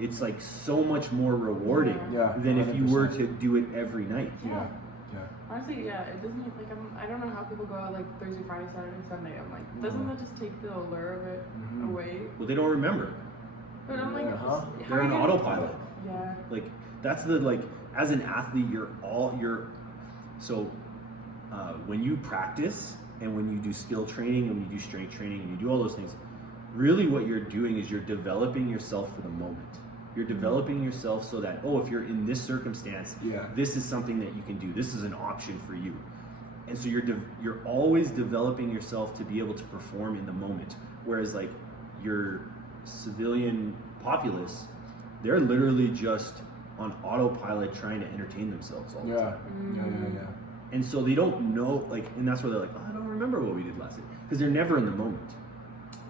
it's like so much more rewarding Yeah, than if you were 100%. to do it every night. Yeah. Honestly, yeah, it doesn't like I don't know how people go out like Thursday, Friday, Saturday, Sunday. I'm like, doesn't that just take the allure of it away? Well, they don't remember. But I'm like, Uh-huh. how They're are an you gonna- autopilot. Yeah. Like that's the like as an athlete, so when you practice and when you do skill training and when you do strength training and you do all those things, really what you're doing is you're developing yourself for the moment. You're developing yourself so that if you're in this circumstance, Yeah. this is something that you can do. This is an option for you. And so you're always developing yourself to be able to perform in the moment. Whereas like your civilian populace, they're literally just on autopilot trying to entertain themselves all the time. Yeah. And so they don't know, like, and that's where they're like, I don't remember what we did last night. Because they're never in the moment.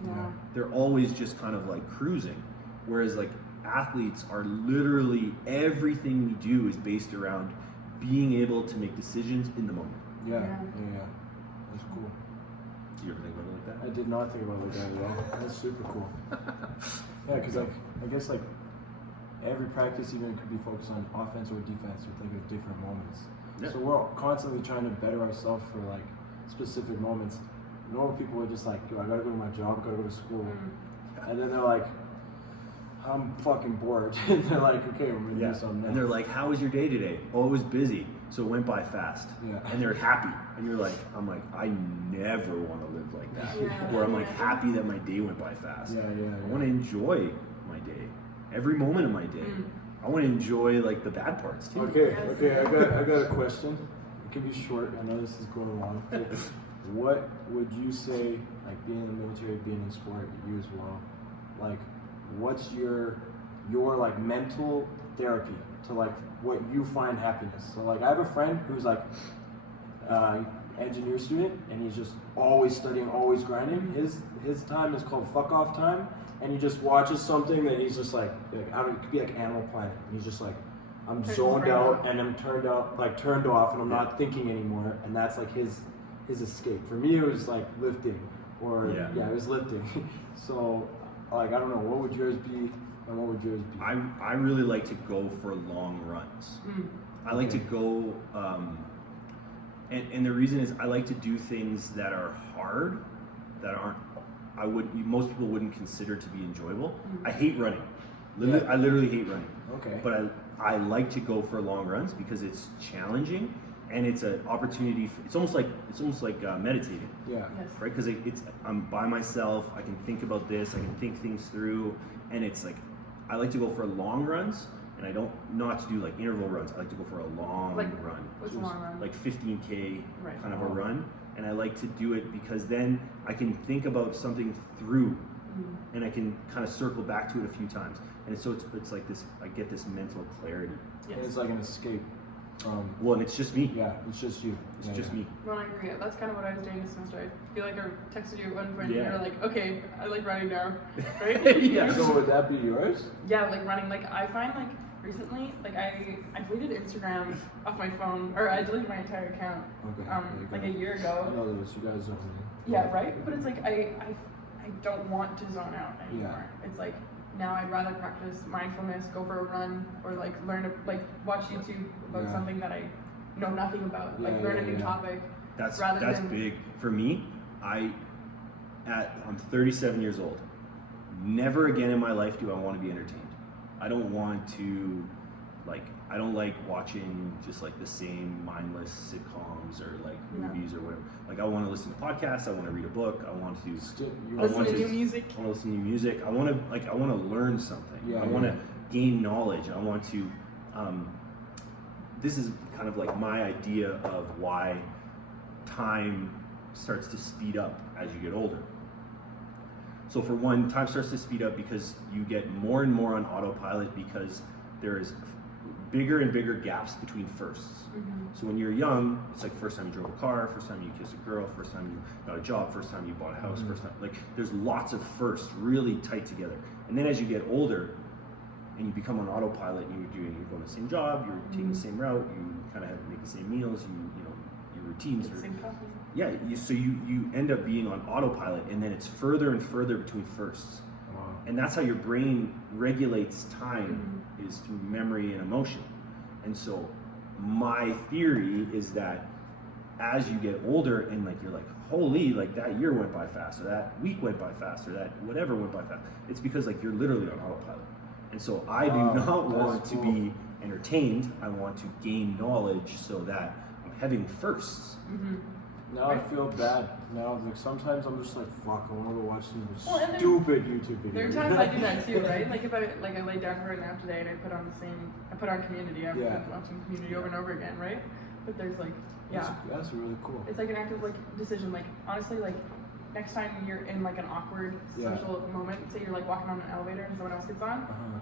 Yeah. They're always just kind of like cruising. Whereas like athletes are literally, everything we do is based around being able to make decisions in the moment. Yeah. Yeah. That's cool. Do you ever think about it like I that? did not think about it like that at all. That's super cool. Yeah, because like I guess like every practice even could be focused on offense or defense or think of different moments. Yeah. So we're constantly trying to better ourselves for like specific moments. Normal people are just like, yo, I gotta go to my job, gotta go to school, and then they're like, I'm fucking bored, and they're like, okay, we're gonna do something else. And they're like, how was your day today? Oh, it was busy, so it went by fast. Yeah. And they're happy. And you're like, I'm like, I never want to live like that. Yeah. Where I'm like happy that my day went by fast. Yeah. I want to enjoy my day, every moment of my day. I want to enjoy like the bad parts too. Okay, I got a question. It can be short. I know this is going long. What would you say, like being in the military, being in sport, you as well, like what's your like mental therapy to like what you find happiness? So like I have a friend who's like engineer student and he's just always studying, always grinding. His time is called fuck off time, and he just watches something that he's just like I don't, it could be like Animal Planet. And he's just like, I'm Turns zoned right out off. and I'm turned off and I'm not thinking anymore, and that's like his escape. For me it was like lifting or it was lifting. So like I don't know, what would yours be and what would yours be? I really like to go for long runs. I like to go, and the reason is I like to do things that are hard, that aren't, most people wouldn't consider to be enjoyable. I hate running. I literally hate running. Okay. But I like to go for long runs because it's challenging and it's an opportunity. It's almost like meditating. Yeah. Yes. Right, because I'm by myself. I can think about this. I can think things through, and it's like I like to go for long runs, and I don't not to do like interval runs. I like to go for a long Like, run. what's a long run? Like 15K Right. kind of a run, and I like to do it because then I can think about something through, and I can kind of circle back to it a few times, and so it's like this. I get this mental clarity. Yes. And it's like an escape. Well, and it's just me. Yeah, it's just you. It's just me. No, I agree. That's kind of what I was doing this semester. I feel like I texted you at one point, Yeah. and you were like, "Okay, I like running now," right? Yeah. So would that be yours? Yeah, like running. Like I find like recently, like I deleted Instagram off my phone, or I deleted my entire account, Okay. like a year I ago. know those. You guys don't. Yeah, right. But it's like I don't want to zone out anymore. It's like now I'd rather practice mindfulness, go for a run, or like like watch YouTube about Yeah. something that I know nothing about, like Yeah, learn a yeah, new yeah. topic. That's rather than big for me. I'm 37 years old. Never again in my life do I want to be entertained. I don't want to I don't like watching just like the same mindless sitcoms or like Yeah. movies or whatever. Like I want to listen to podcasts. I want to read a book. I want to Listen to to- new music. I want to listen to music. I want to learn something. Yeah, I want to yeah. gain knowledge. I want to. This is kind of like my idea of why time starts to speed up as you get older. So for one, time starts to speed up because you get more and more on autopilot because there is bigger and bigger gaps between firsts. So when you're young, it's like first time you drove a car, first time you kissed a girl, first time you got a job, first time you bought a house, first time, like there's lots of firsts really tight together. And then as you get older and you become on autopilot and you're going the same job, you're taking the same route, you kind of have to make the same meals, you know, your routines are, Same coffee. yeah, so you end up being on autopilot, and then it's further and further between firsts. Wow. And that's how your brain regulates time, is through memory and emotion. And so my theory is that as you get older and like you're like, holy, like that year went by fast, or that week went by fast, or that whatever went by fast, it's because like you're literally on autopilot. And so I do Wow, not that's want to cool. be entertained. I want to gain knowledge so that I'm having firsts. Now I feel bad. Now, like sometimes I'm just like, fuck, I want to go watch some Well, and then- stupid YouTube videos. There are times I do that too, right? Like if I laid down for a nap today and I put on Community. I've Yeah. been watching Community over and over again, right? But there's like, yeah, That's really cool. it's like an active like decision. Like honestly, like next time you're in like an awkward Yeah. social moment, say you're like walking on an elevator and someone else gets on, Uh-huh.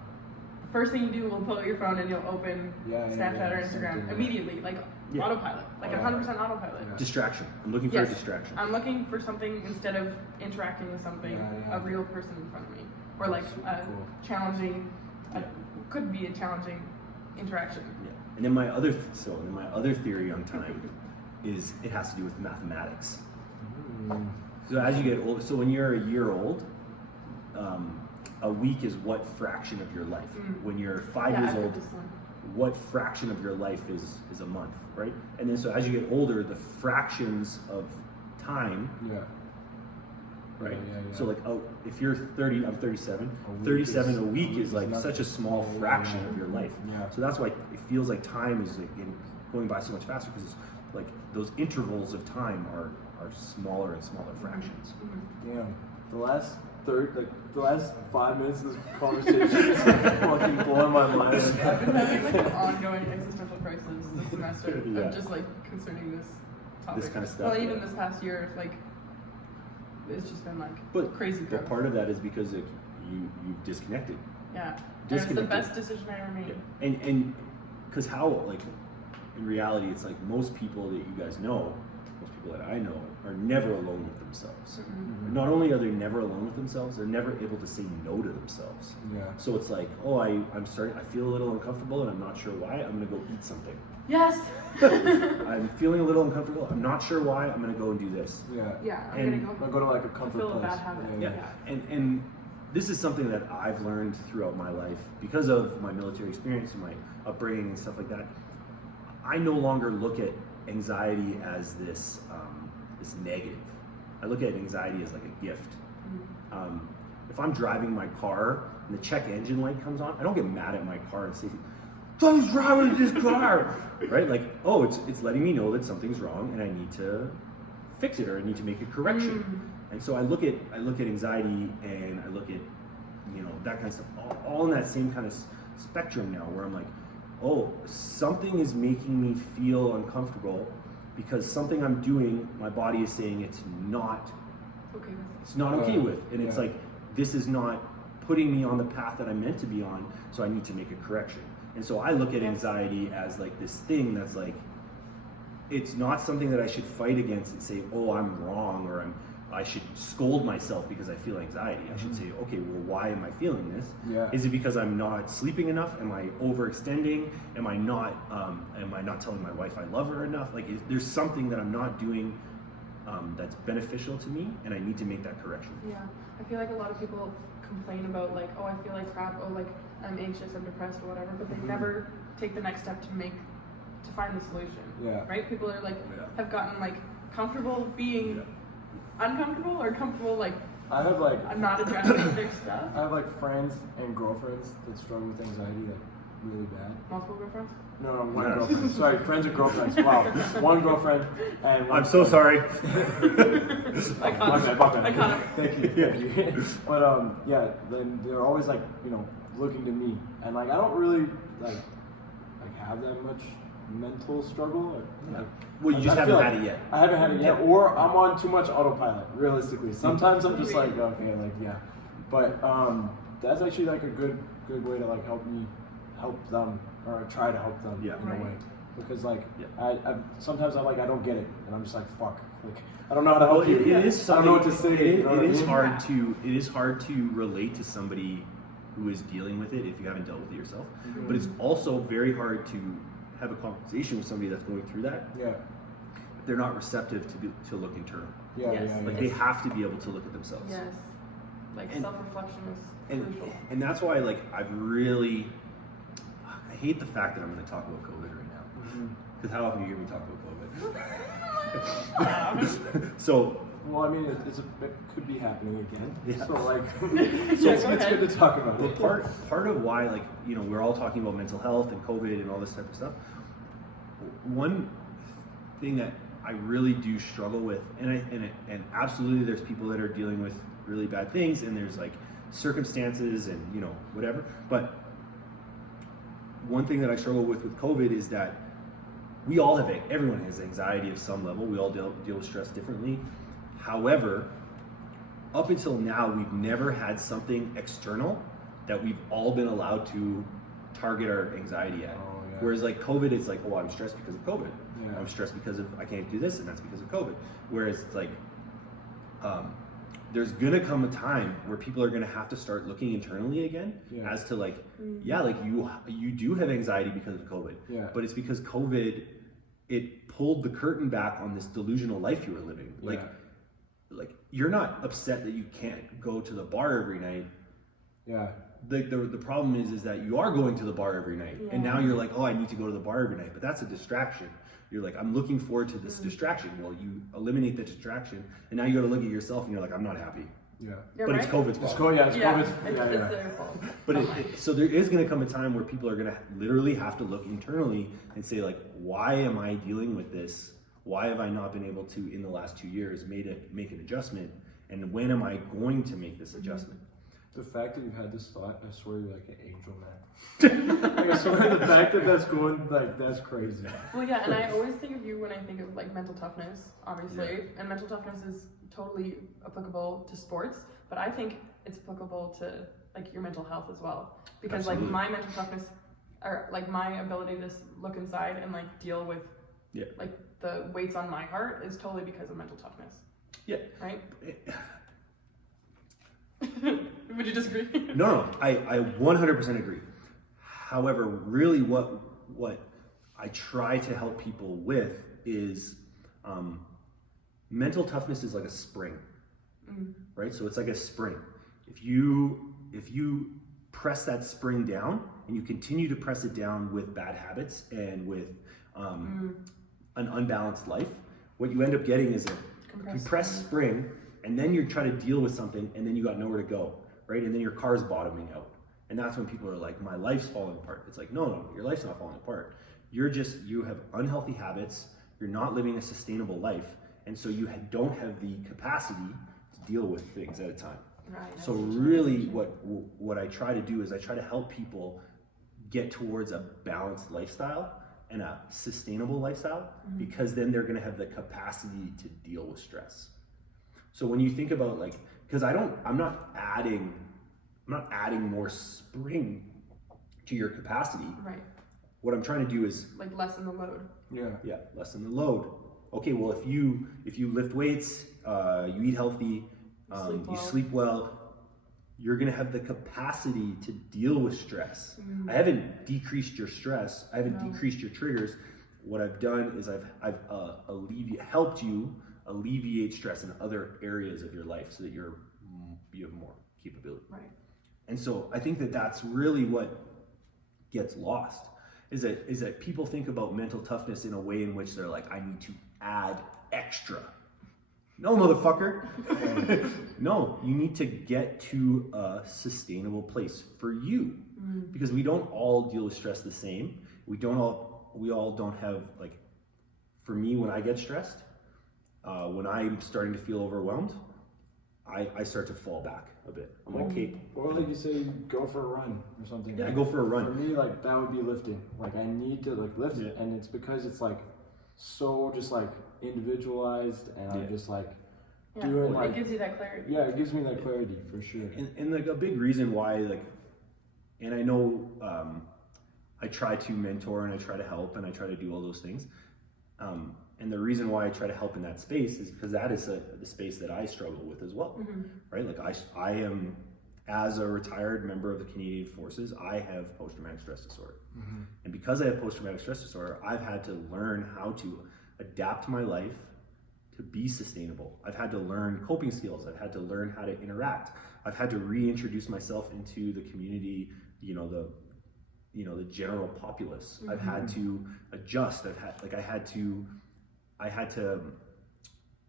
the first thing you do will pull out your phone and you'll open Yeah, yeah, Snapchat yeah, or Instagram something, yeah. immediately, like Yeah. autopilot, like Yeah. 100% autopilot. Yeah. Distraction. I'm looking for Yes. a distraction. I'm looking for something instead of interacting with something, Yeah, yeah. a real person in front of me, or like Super a cool. challenging, could be a challenging interaction. Yeah. And then my other theory on time is it has to do with mathematics. So as you get older, so when you're a year old, a week is what fraction of your life. When you're 5 Yeah, years I've heard old, this one. what fraction of your life is a month, right? And then so as you get older, the fractions of time, Yeah. right? Yeah. So like, oh, if you're 30, I'm 37. A week 37 is- a week is like nothing. such a small Yeah, fraction yeah. of your life. Yeah. So that's why it feels like time is like going by so much faster because like those intervals of time are smaller and smaller fractions. Damn. The last 5 minutes of this conversation is fucking blowing my mind. I've been having like an ongoing existential crisis this semester Yeah. of just like concerning this topic. This kind of stuff, Well, even yeah. this past year, like it's just been like But crazy growth. But part of that is because you've disconnected. Yeah, and it's the Disconnected. best decision I ever made. And because how like in reality it's like most people that you guys know, most people that I know are never alone with themselves. Not only are they never alone with themselves, they're never able to say no to themselves. Yeah. So it's like, oh, I feel a little uncomfortable and I'm not sure why. I'm gonna go eat something. Yes. I'm feeling a little uncomfortable. I'm not sure why. I'm gonna go and do this. Yeah. Yeah, I'm And- gonna I go to like a comfort fulfill a place. bad habit. Yeah. And this is something that I've learned throughout my life because of my military experience and my upbringing and stuff like that. I no longer look at anxiety as this negative. I look at anxiety as like a gift. If I'm driving my car and the check engine light comes on, I don't get mad at my car and say, "What's wrong with this car?" Right? Like, oh, it's letting me know that something's wrong and I need to fix it or I need to make a correction. And so I look at anxiety and I look at that kind of stuff all in that same kind of spectrum now where I'm like, oh, something is making me feel uncomfortable because something I'm doing, my body is saying it's not okay with. And it's like, this is not putting me on the path that I'm meant to be on, so I need to make a correction. And so I look at anxiety as like this thing that's like, it's not something that I should fight against and say, oh, I'm wrong, or I should scold myself because I feel anxiety. I should say, okay, well, why am I feeling this? Is it because I'm not sleeping enough? Am I overextending? Am I not telling my wife I love her enough? Like, there's something that I'm not doing that's beneficial to me, and I need to make that correction. Yeah, I feel like a lot of people complain about like, oh, I feel like crap, oh, like I'm anxious, I'm depressed, or whatever, but they never take the next step to find the solution. Yeah. Right? People are like, have gotten like comfortable being uncomfortable, or comfortable like I have like I'm not addressing big stuff. I have like friends and girlfriends that struggle with anxiety like really bad. Multiple girlfriends? No, one girlfriend. Sorry, friends and girlfriends. Wow, one girlfriend and one I'm so sorry. Iconic. Thank you. But yeah, then they're always like, looking to me, and like I don't really like have that much mental struggle. Well, you just haven't had it yet. I haven't had it yet, or I'm on too much autopilot. Realistically, sometimes I'm just like, okay, like but that's actually like a good way to like help them, or try to help them in a way. Because like I sometimes I don't get it, and I'm just like, fuck, like I don't know how to help you. It is I don't know what to say. It is hard to relate to somebody who is dealing with it if you haven't dealt with it yourself. Mm-hmm. But it's also very hard to have a conversation with somebody that's going through that. Yeah. If they're not receptive to look internal. They have to be able to look at themselves. Yes. Like self-reflection is crucial. And that's why I hate the fact that I'm going to talk about COVID right now. Because how often do you hear me talk about COVID? So. Well, I mean, it could be happening again. Yeah. So like, it's good to talk about it. Part of why we're all talking about mental health and COVID and all this type of stuff. One thing that I really do struggle with, and absolutely, there's people that are dealing with really bad things, and there's like circumstances and whatever. But one thing that I struggle with COVID is that everyone has anxiety of some level. We all deal with stress differently. However, up until now, we've never had something external that we've all been allowed to target our anxiety at. Oh, yeah. Whereas like COVID, it's like, oh, I'm stressed because of COVID. Yeah. I'm stressed because of I can't do this, and that's because of COVID. Whereas it's like, there's gonna come a time where people are gonna have to start looking internally again as to like, like you do have anxiety because of COVID. Yeah. But it's because COVID, it pulled the curtain back on this delusional life you were living. Like you're not upset that you can't go to the bar every night. Yeah. The problem is that you are going to the bar every night, and now you're like, oh, I need to go to the bar every night, but that's a distraction. You're like, I'm looking forward to this distraction. Well, you eliminate the distraction, and now you got to look at yourself, and you're like, I'm not happy. Yeah. But it's COVID's fault. COVID's. It's their fault. But so there is going to come a time where people are going to literally have to look internally and say, like, why am I dealing with this? Why have I not been able to, in the last 2 years, make an adjustment? And when am I going to make this adjustment? The fact that you've had this thought, I swear you're like an angel, man. Like, I swear the fact that that's going, like, that's crazy. Well, yeah, and I always think of you when I think of, like, mental toughness, obviously. And mental toughness is totally applicable to sports, but I think it's applicable to, like, your mental health as well. Because, like, my mental toughness, or, like, my ability to look inside and, like, deal with, like, the weights on my heart is totally because of mental toughness. Yeah. Right? Would you disagree? No, I 100% agree. However, really what I try to help people with is mental toughness is like a spring, right? So it's like a spring. If you press that spring down and you continue to press it down with bad habits and with an unbalanced life, what you end up getting is a compressed spring, and then you're trying to deal with something, and then you got nowhere to go, right? And then your car's bottoming out. And that's when people are like, my life's falling apart. It's like, no, your life's not falling apart. You have unhealthy habits, you're not living a sustainable life, and so you don't have the capacity to deal with things at a time. Right. So really what I try to do is I try to help people get towards a balanced lifestyle and a sustainable lifestyle, because then they're going to have the capacity to deal with stress. So when you think about like, because I'm not adding more spring to your capacity. Right. What I'm trying to do is Like lessen the load. yeah, lessen the load. Okay, well if you lift weights, you eat healthy, you sleep well, you're gonna have the capacity to deal with stress. I haven't decreased your stress. I haven't decreased your triggers. What I've done is I've helped you alleviate stress in other areas of your life so that you have more capability. Right. And so I think that that's really what gets lost, is that people think about mental toughness in a way in which they're like, I need to add extra. No, motherfucker. No, you need to get to a sustainable place for you, because we don't all deal with stress the same. We all don't have, like, for me, when I get stressed, when I'm starting to feel overwhelmed, I start to fall back a bit. I'm like, okay. Or like you say, go for a run or something. Yeah, go for a run. For me, like, that would be lifting. Like, I need to like lift it, and it's because it's like so just like individualized, and I'm just like doing like, it gives you that clarity. Yeah, it gives me that clarity for sure. And like a big reason why, like, and I know I try to mentor and I try to help and I try to do all those things. And the reason why I try to help in that space is because that is the space that I struggle with as well, right? Like I am, as a retired member of the Canadian Forces, I have post-traumatic stress disorder. And because I have post-traumatic stress disorder, I've had to learn how to adapt my life to be sustainable. I've had to learn coping skills. I've had to learn how to interact. I've had to reintroduce myself into the community, the general populace. I've had to adjust. I had to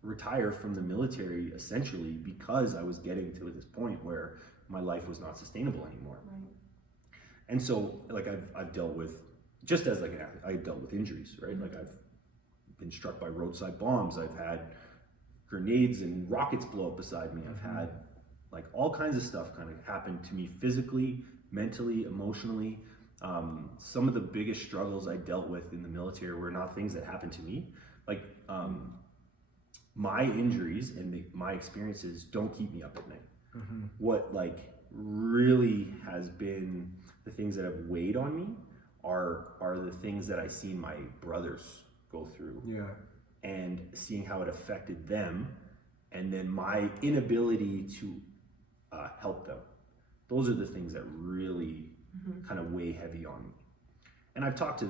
retire from the military essentially because I was getting to this point where my life was not sustainable anymore. Right. And so, like, I've dealt with, just as like I've dealt with injuries, right? Like, I've been struck by roadside bombs. I've had grenades and rockets blow up beside me. I've had like all kinds of stuff kind of happen to me physically, mentally, emotionally. Some of the biggest struggles I dealt with in the military were not things that happened to me. Like, my injuries and my experiences don't keep me up at night. What like really has been the things that have weighed on me are the things that I seen my brothers go through. Yeah. And seeing how it affected them, and then my inability to help them. Those are the things that really kind of weigh heavy on me. And I've talked to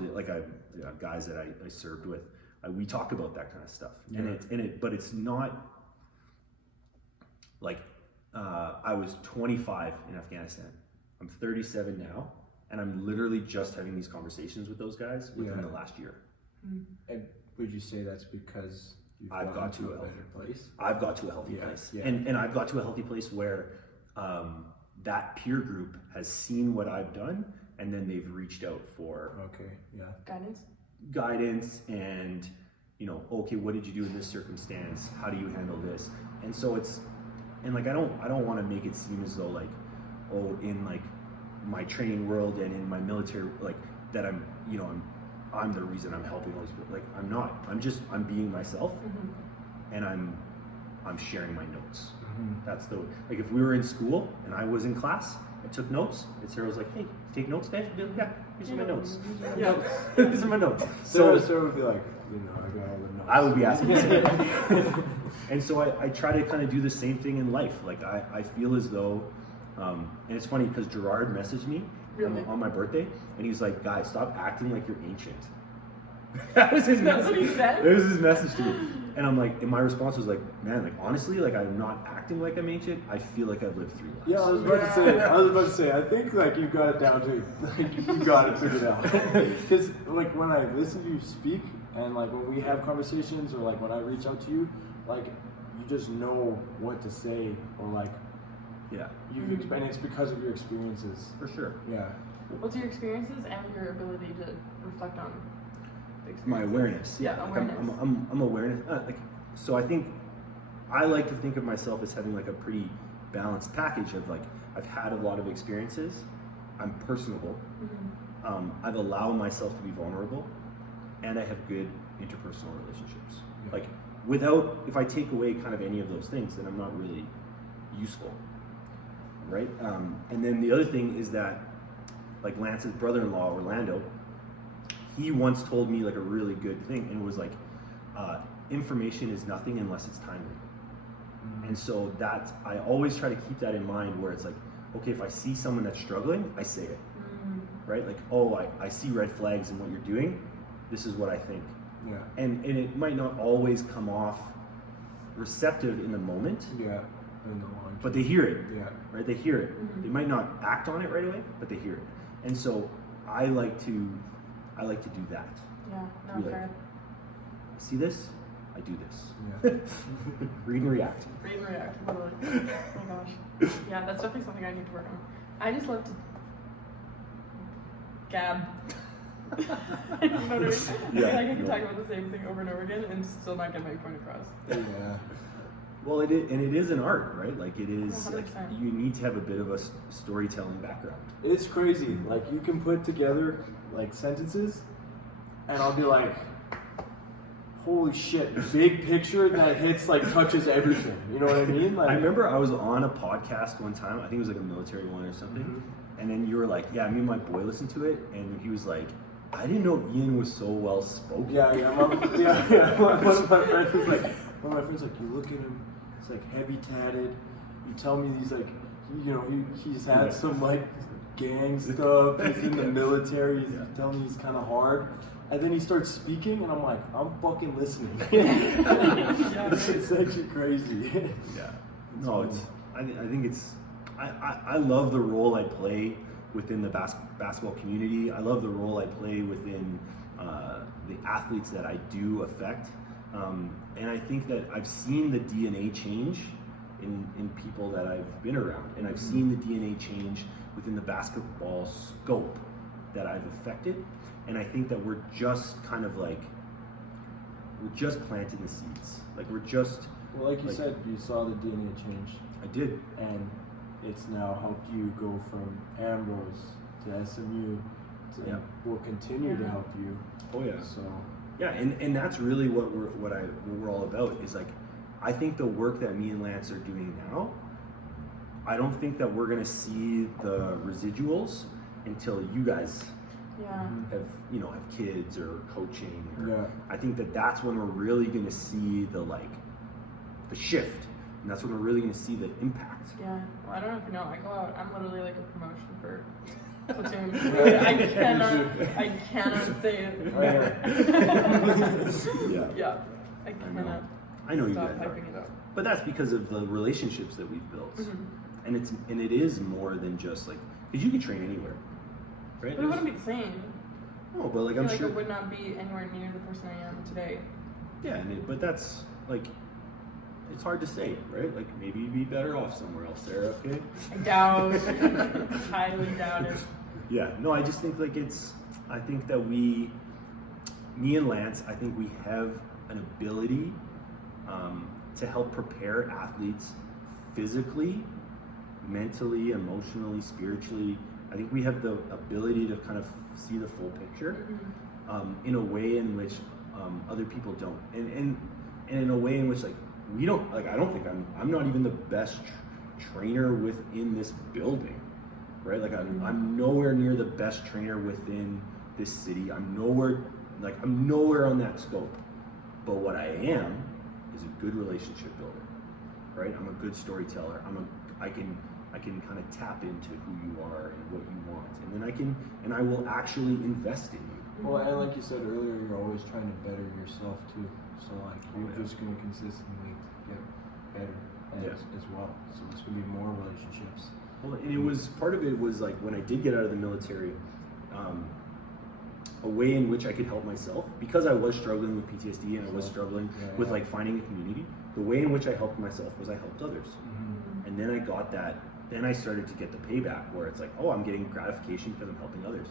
guys that I served with. We talk about that kind of stuff, but it's not like I was 25 in Afghanistan. I'm 37 now, and I'm literally just having these conversations with those guys within the last year. And would you say that's because I've got to a better place? I've got to a healthy place, and I've got to a healthy place where that peer group has seen what I've done, and then they've reached out for guidance and, okay, what did you do in this circumstance? How do you handle this? And so I don't want to make it seem as though like, oh, in like my training world and in my military, like that I'm the reason I'm helping those people. Like, I'm not. I'm being myself, and I'm sharing my notes. That's like, if we were in school and I was in class, I took notes, and Sarah was like, hey, take notes, Dave? I'd be like, yeah, these are my notes. Yeah, these are my notes. So Sarah would be like, I got all the notes. I would be asking the same. And so I try to kind of do the same thing in life. Like, I feel as though, and it's funny because Gerard messaged me on my birthday, and he's like, guys, stop acting like you're ancient. That was his message. That's what he said? It was his message to me. And I'm like, and my response was like, man, like, honestly, like, I'm not acting like I'm ancient. I feel like I've lived 3 lives. Yeah, I was about to say, I think like you got it down to, like, you got it figured out. Because like when I listen to you speak, and like when we have conversations, or like when I reach out to you, like you just know what to say, or like and it's because of your experiences. For sure. Yeah. What's your experiences and your ability to reflect on the experiences? My awareness. Yeah, awareness. I'm awareness. So I think I like to think of myself as having like a pretty balanced package of like, I've had a lot of experiences. I'm personable. I've allowed myself to be vulnerable, and I have good interpersonal relationships. Yeah. Like, if I take away kind of any of those things, then I'm not really useful, right? And then the other thing is that, like Lance's brother-in-law, Orlando, he once told me like a really good thing, and it was like, information is nothing unless it's timely. And so I always try to keep that in mind, where it's like, okay, if I see someone that's struggling, I say it, right? Like, oh, I see red flags in what you're doing. This is what I think. Yeah. And it might not always come off receptive in the moment, Yeah. In the long but they hear it, Yeah. right? They hear it. They might not act on it right away, but they hear it. And so I like to do that. Yeah, no, Really? fair. See this? I do this. Yeah. Read and react. Read and react, literally. Oh my gosh. Yeah, that's definitely something I need to work on. I just love to gab. You know what I mean? I feel like I can talk about the same thing over and over again and still not get my point across. Yeah. Well, it is an art, right? Like it is. Like 100%. you need to have a bit of a storytelling background. It's crazy. Like you can put together like sentences, and I'll be like, "Holy shit!" Big picture that hits like touches everything. You know what I mean? Like I remember I was on a podcast one time. I think it was like a military one or something. And then you were like, "Yeah, me and my boy listened to it," and he was like, "I didn't know Ian was so well spoken." Yeah. One of my friends was like, you look at him, he's like heavy tatted. You tell me he's like, you know, he's had some like gang stuff. He's in the military. He's telling me he's kind of hard. And then he starts speaking, and I'm like, I'm fucking listening. It's actually crazy. Yeah. No, I think it's. I love the role I play within the basketball community. I love the role I play within the athletes that I do affect. And I think that I've seen the DNA change in people that I've been around. And I've seen the DNA change within the basketball scope that I've affected. And I think that we're just kind of like, we're just planting the seeds. Like we're just... Well, like you said, you saw the DNA change. I did. And it's now helped you go from Ambrose to SMU to will continue to help you. Oh yeah. So yeah, and that's really what we're all about, is like, I think the work that me and Lance are doing now, I don't think that we're gonna see the residuals until you guys have kids or coaching. I think that's when we're really gonna see the shift, and that's when we're really gonna see the impact. Yeah. Well, I don't know if you know, I go out, I'm literally like a promotion for platoon. I cannot say it. Yeah. I cannot. I know you stop guys hyping are. it up. But that's because of the relationships that we've built. And it is more than just like, because you can train anywhere, right? But it wouldn't be the same. No, but like I I'm feel sure. it would not be anywhere near the person I am today. Yeah, but that's like, it's hard to say, right? Like maybe you'd be better off somewhere else, Sarah. Okay. I doubt. Highly doubt it. Yeah. No, I just think like I think that me and Lance, I think we have an ability to help prepare athletes physically, mentally, emotionally, spiritually. I think we have the ability to kind of see the full picture in a way in which other people don't, and in a way in which like we don't, like I don't think I'm not even the best trainer within this building, right? Like I'm nowhere near the best trainer within this city. I'm nowhere on that scope. But what I am is a good relationship builder, right? I'm a good storyteller. I can kind of tap into who you are and what you want, and then I will actually invest in you. Well, and like you said earlier, you're always trying to better yourself too. So like you're just going to consistently get better as well. So it's going to be more relationships. Well, and it was part of it was like when I did get out of the military, a way in which I could help myself, because I was struggling with PTSD and I was struggling with like finding a community. The way in which I helped myself was I helped others, and then I got that. Then I started to get the payback where it's like, oh, I'm getting gratification because I'm helping others.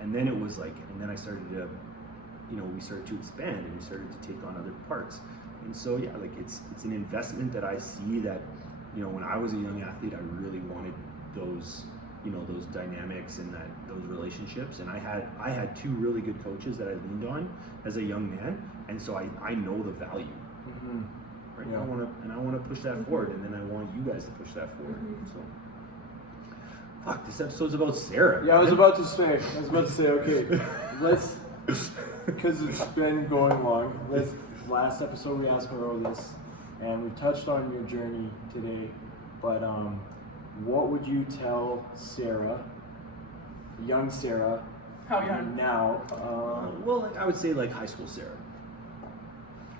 And then it was like, and then I started to, we started to expand and we started to take on other parts. And so, yeah, like it's an investment that I see that, when I was a young athlete, I really wanted those those dynamics and those relationships. And I had two really good coaches that I leaned on as a young man, and so I know the value. Right? Yeah. I want to push that forward, and then I want you guys to push that forward. So, fuck, this episode's about Sarah. Yeah, I was man. about to say, okay, let's, because it's been going long. Last episode we asked her about this, and we touched on your journey today. But what would you tell Sarah, young Sarah, How young? now? Well, I would say like high school Sarah.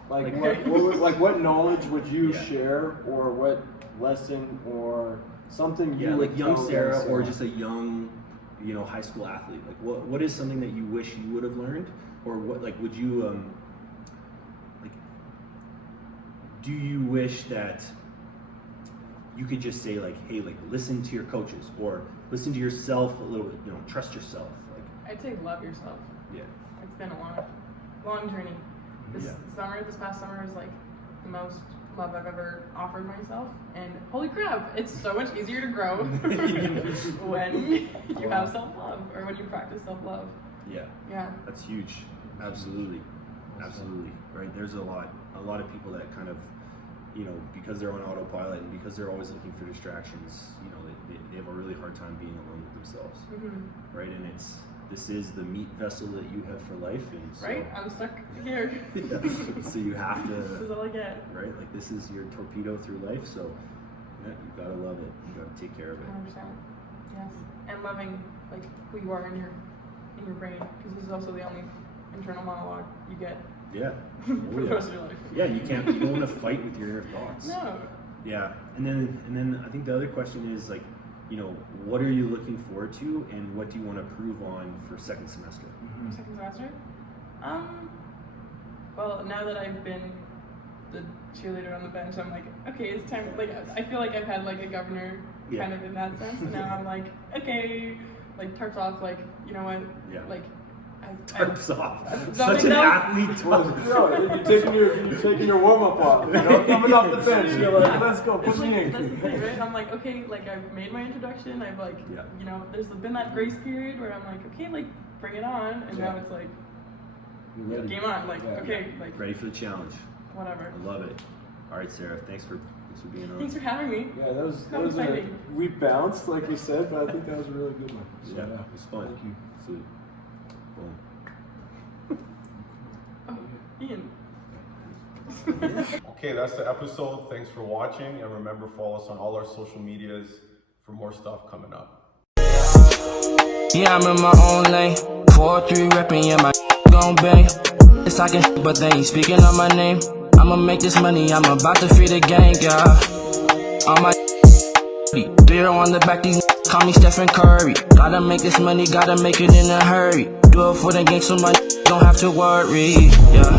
Like Like- what knowledge would you Yeah. share, or what lesson, or something you Yeah, would like young tell Sarah, young or just a young, high school athlete. Like, what is something that you wish you would have learned, or what? Like, would you like? Do you wish that you could just say like, hey, like listen to your coaches, or listen to yourself a little bit. Trust yourself. Like, I'd say love yourself. yeah, It's been a long journey. This past summer is like the most love I've ever offered myself, and holy crap, it's so much easier to grow when you have self-love, or when you practice self-love. yeah, Yeah. that's huge. Absolutely, absolutely. Right. There's a lot of people that kind of, because they're on autopilot and because they're always looking for distractions, they have a really hard time being alone with themselves. Right. And this is the meat vessel that you have for life, and so, Right? I'm stuck here. so you have This is to, all I get. right? Like, this is your torpedo through life, so yeah, you gotta love it. You gotta take care of it. 100%. Yes. And loving like who you are in your brain, because this is also the only internal monologue you get Yeah. for Oh, the yeah. rest of your life. Yeah, you don't want to fight with your inner thoughts. No. Yeah, and then I think the other question is like, what are you looking forward to, and what do you want to improve on for second semester? Second semester? Well, now that I've been the cheerleader on the bench, I'm like, okay, it's time. Like, I feel like I've had like a governor Yeah. kind of in that sense. And now I'm like, okay, like tarps off. Like, you know what? Yeah. Like, Tarps off. Something Such an else. athlete talk. you're taking your warm up off. Coming off the bench, you're like, let's go, put It's me like, in. that's the thing, right? I'm like, okay, like I've made my introduction. I've like, Yeah. there's been that grace period where I'm like, okay, like bring it on, and now it's like, You're ready. game on. Like, Yeah. okay, like Ready for the challenge. whatever. I love it. All right, Sarah. Thanks for being on. Thanks for having me. Yeah, that was How exciting. we bounced like we said, but I think that was a really good one. So, Yeah, it was fun. Thank you. Sweet. Boom. Oh, Ian. Okay, that's the episode. Thanks for watching, and remember, follow us on all our social medias for more stuff coming up. Yeah, I'm in my own lane. 4-3 reppin', yeah, my gon' bang. It's talking, but they ain't speaking on my name. I'ma make this money, I'm about to free the gang, yeah. On my beer on the back, these call me Stephen Curry. Gotta make this money, gotta make it in a hurry. Do it for the gang, so my don't have to worry, yeah.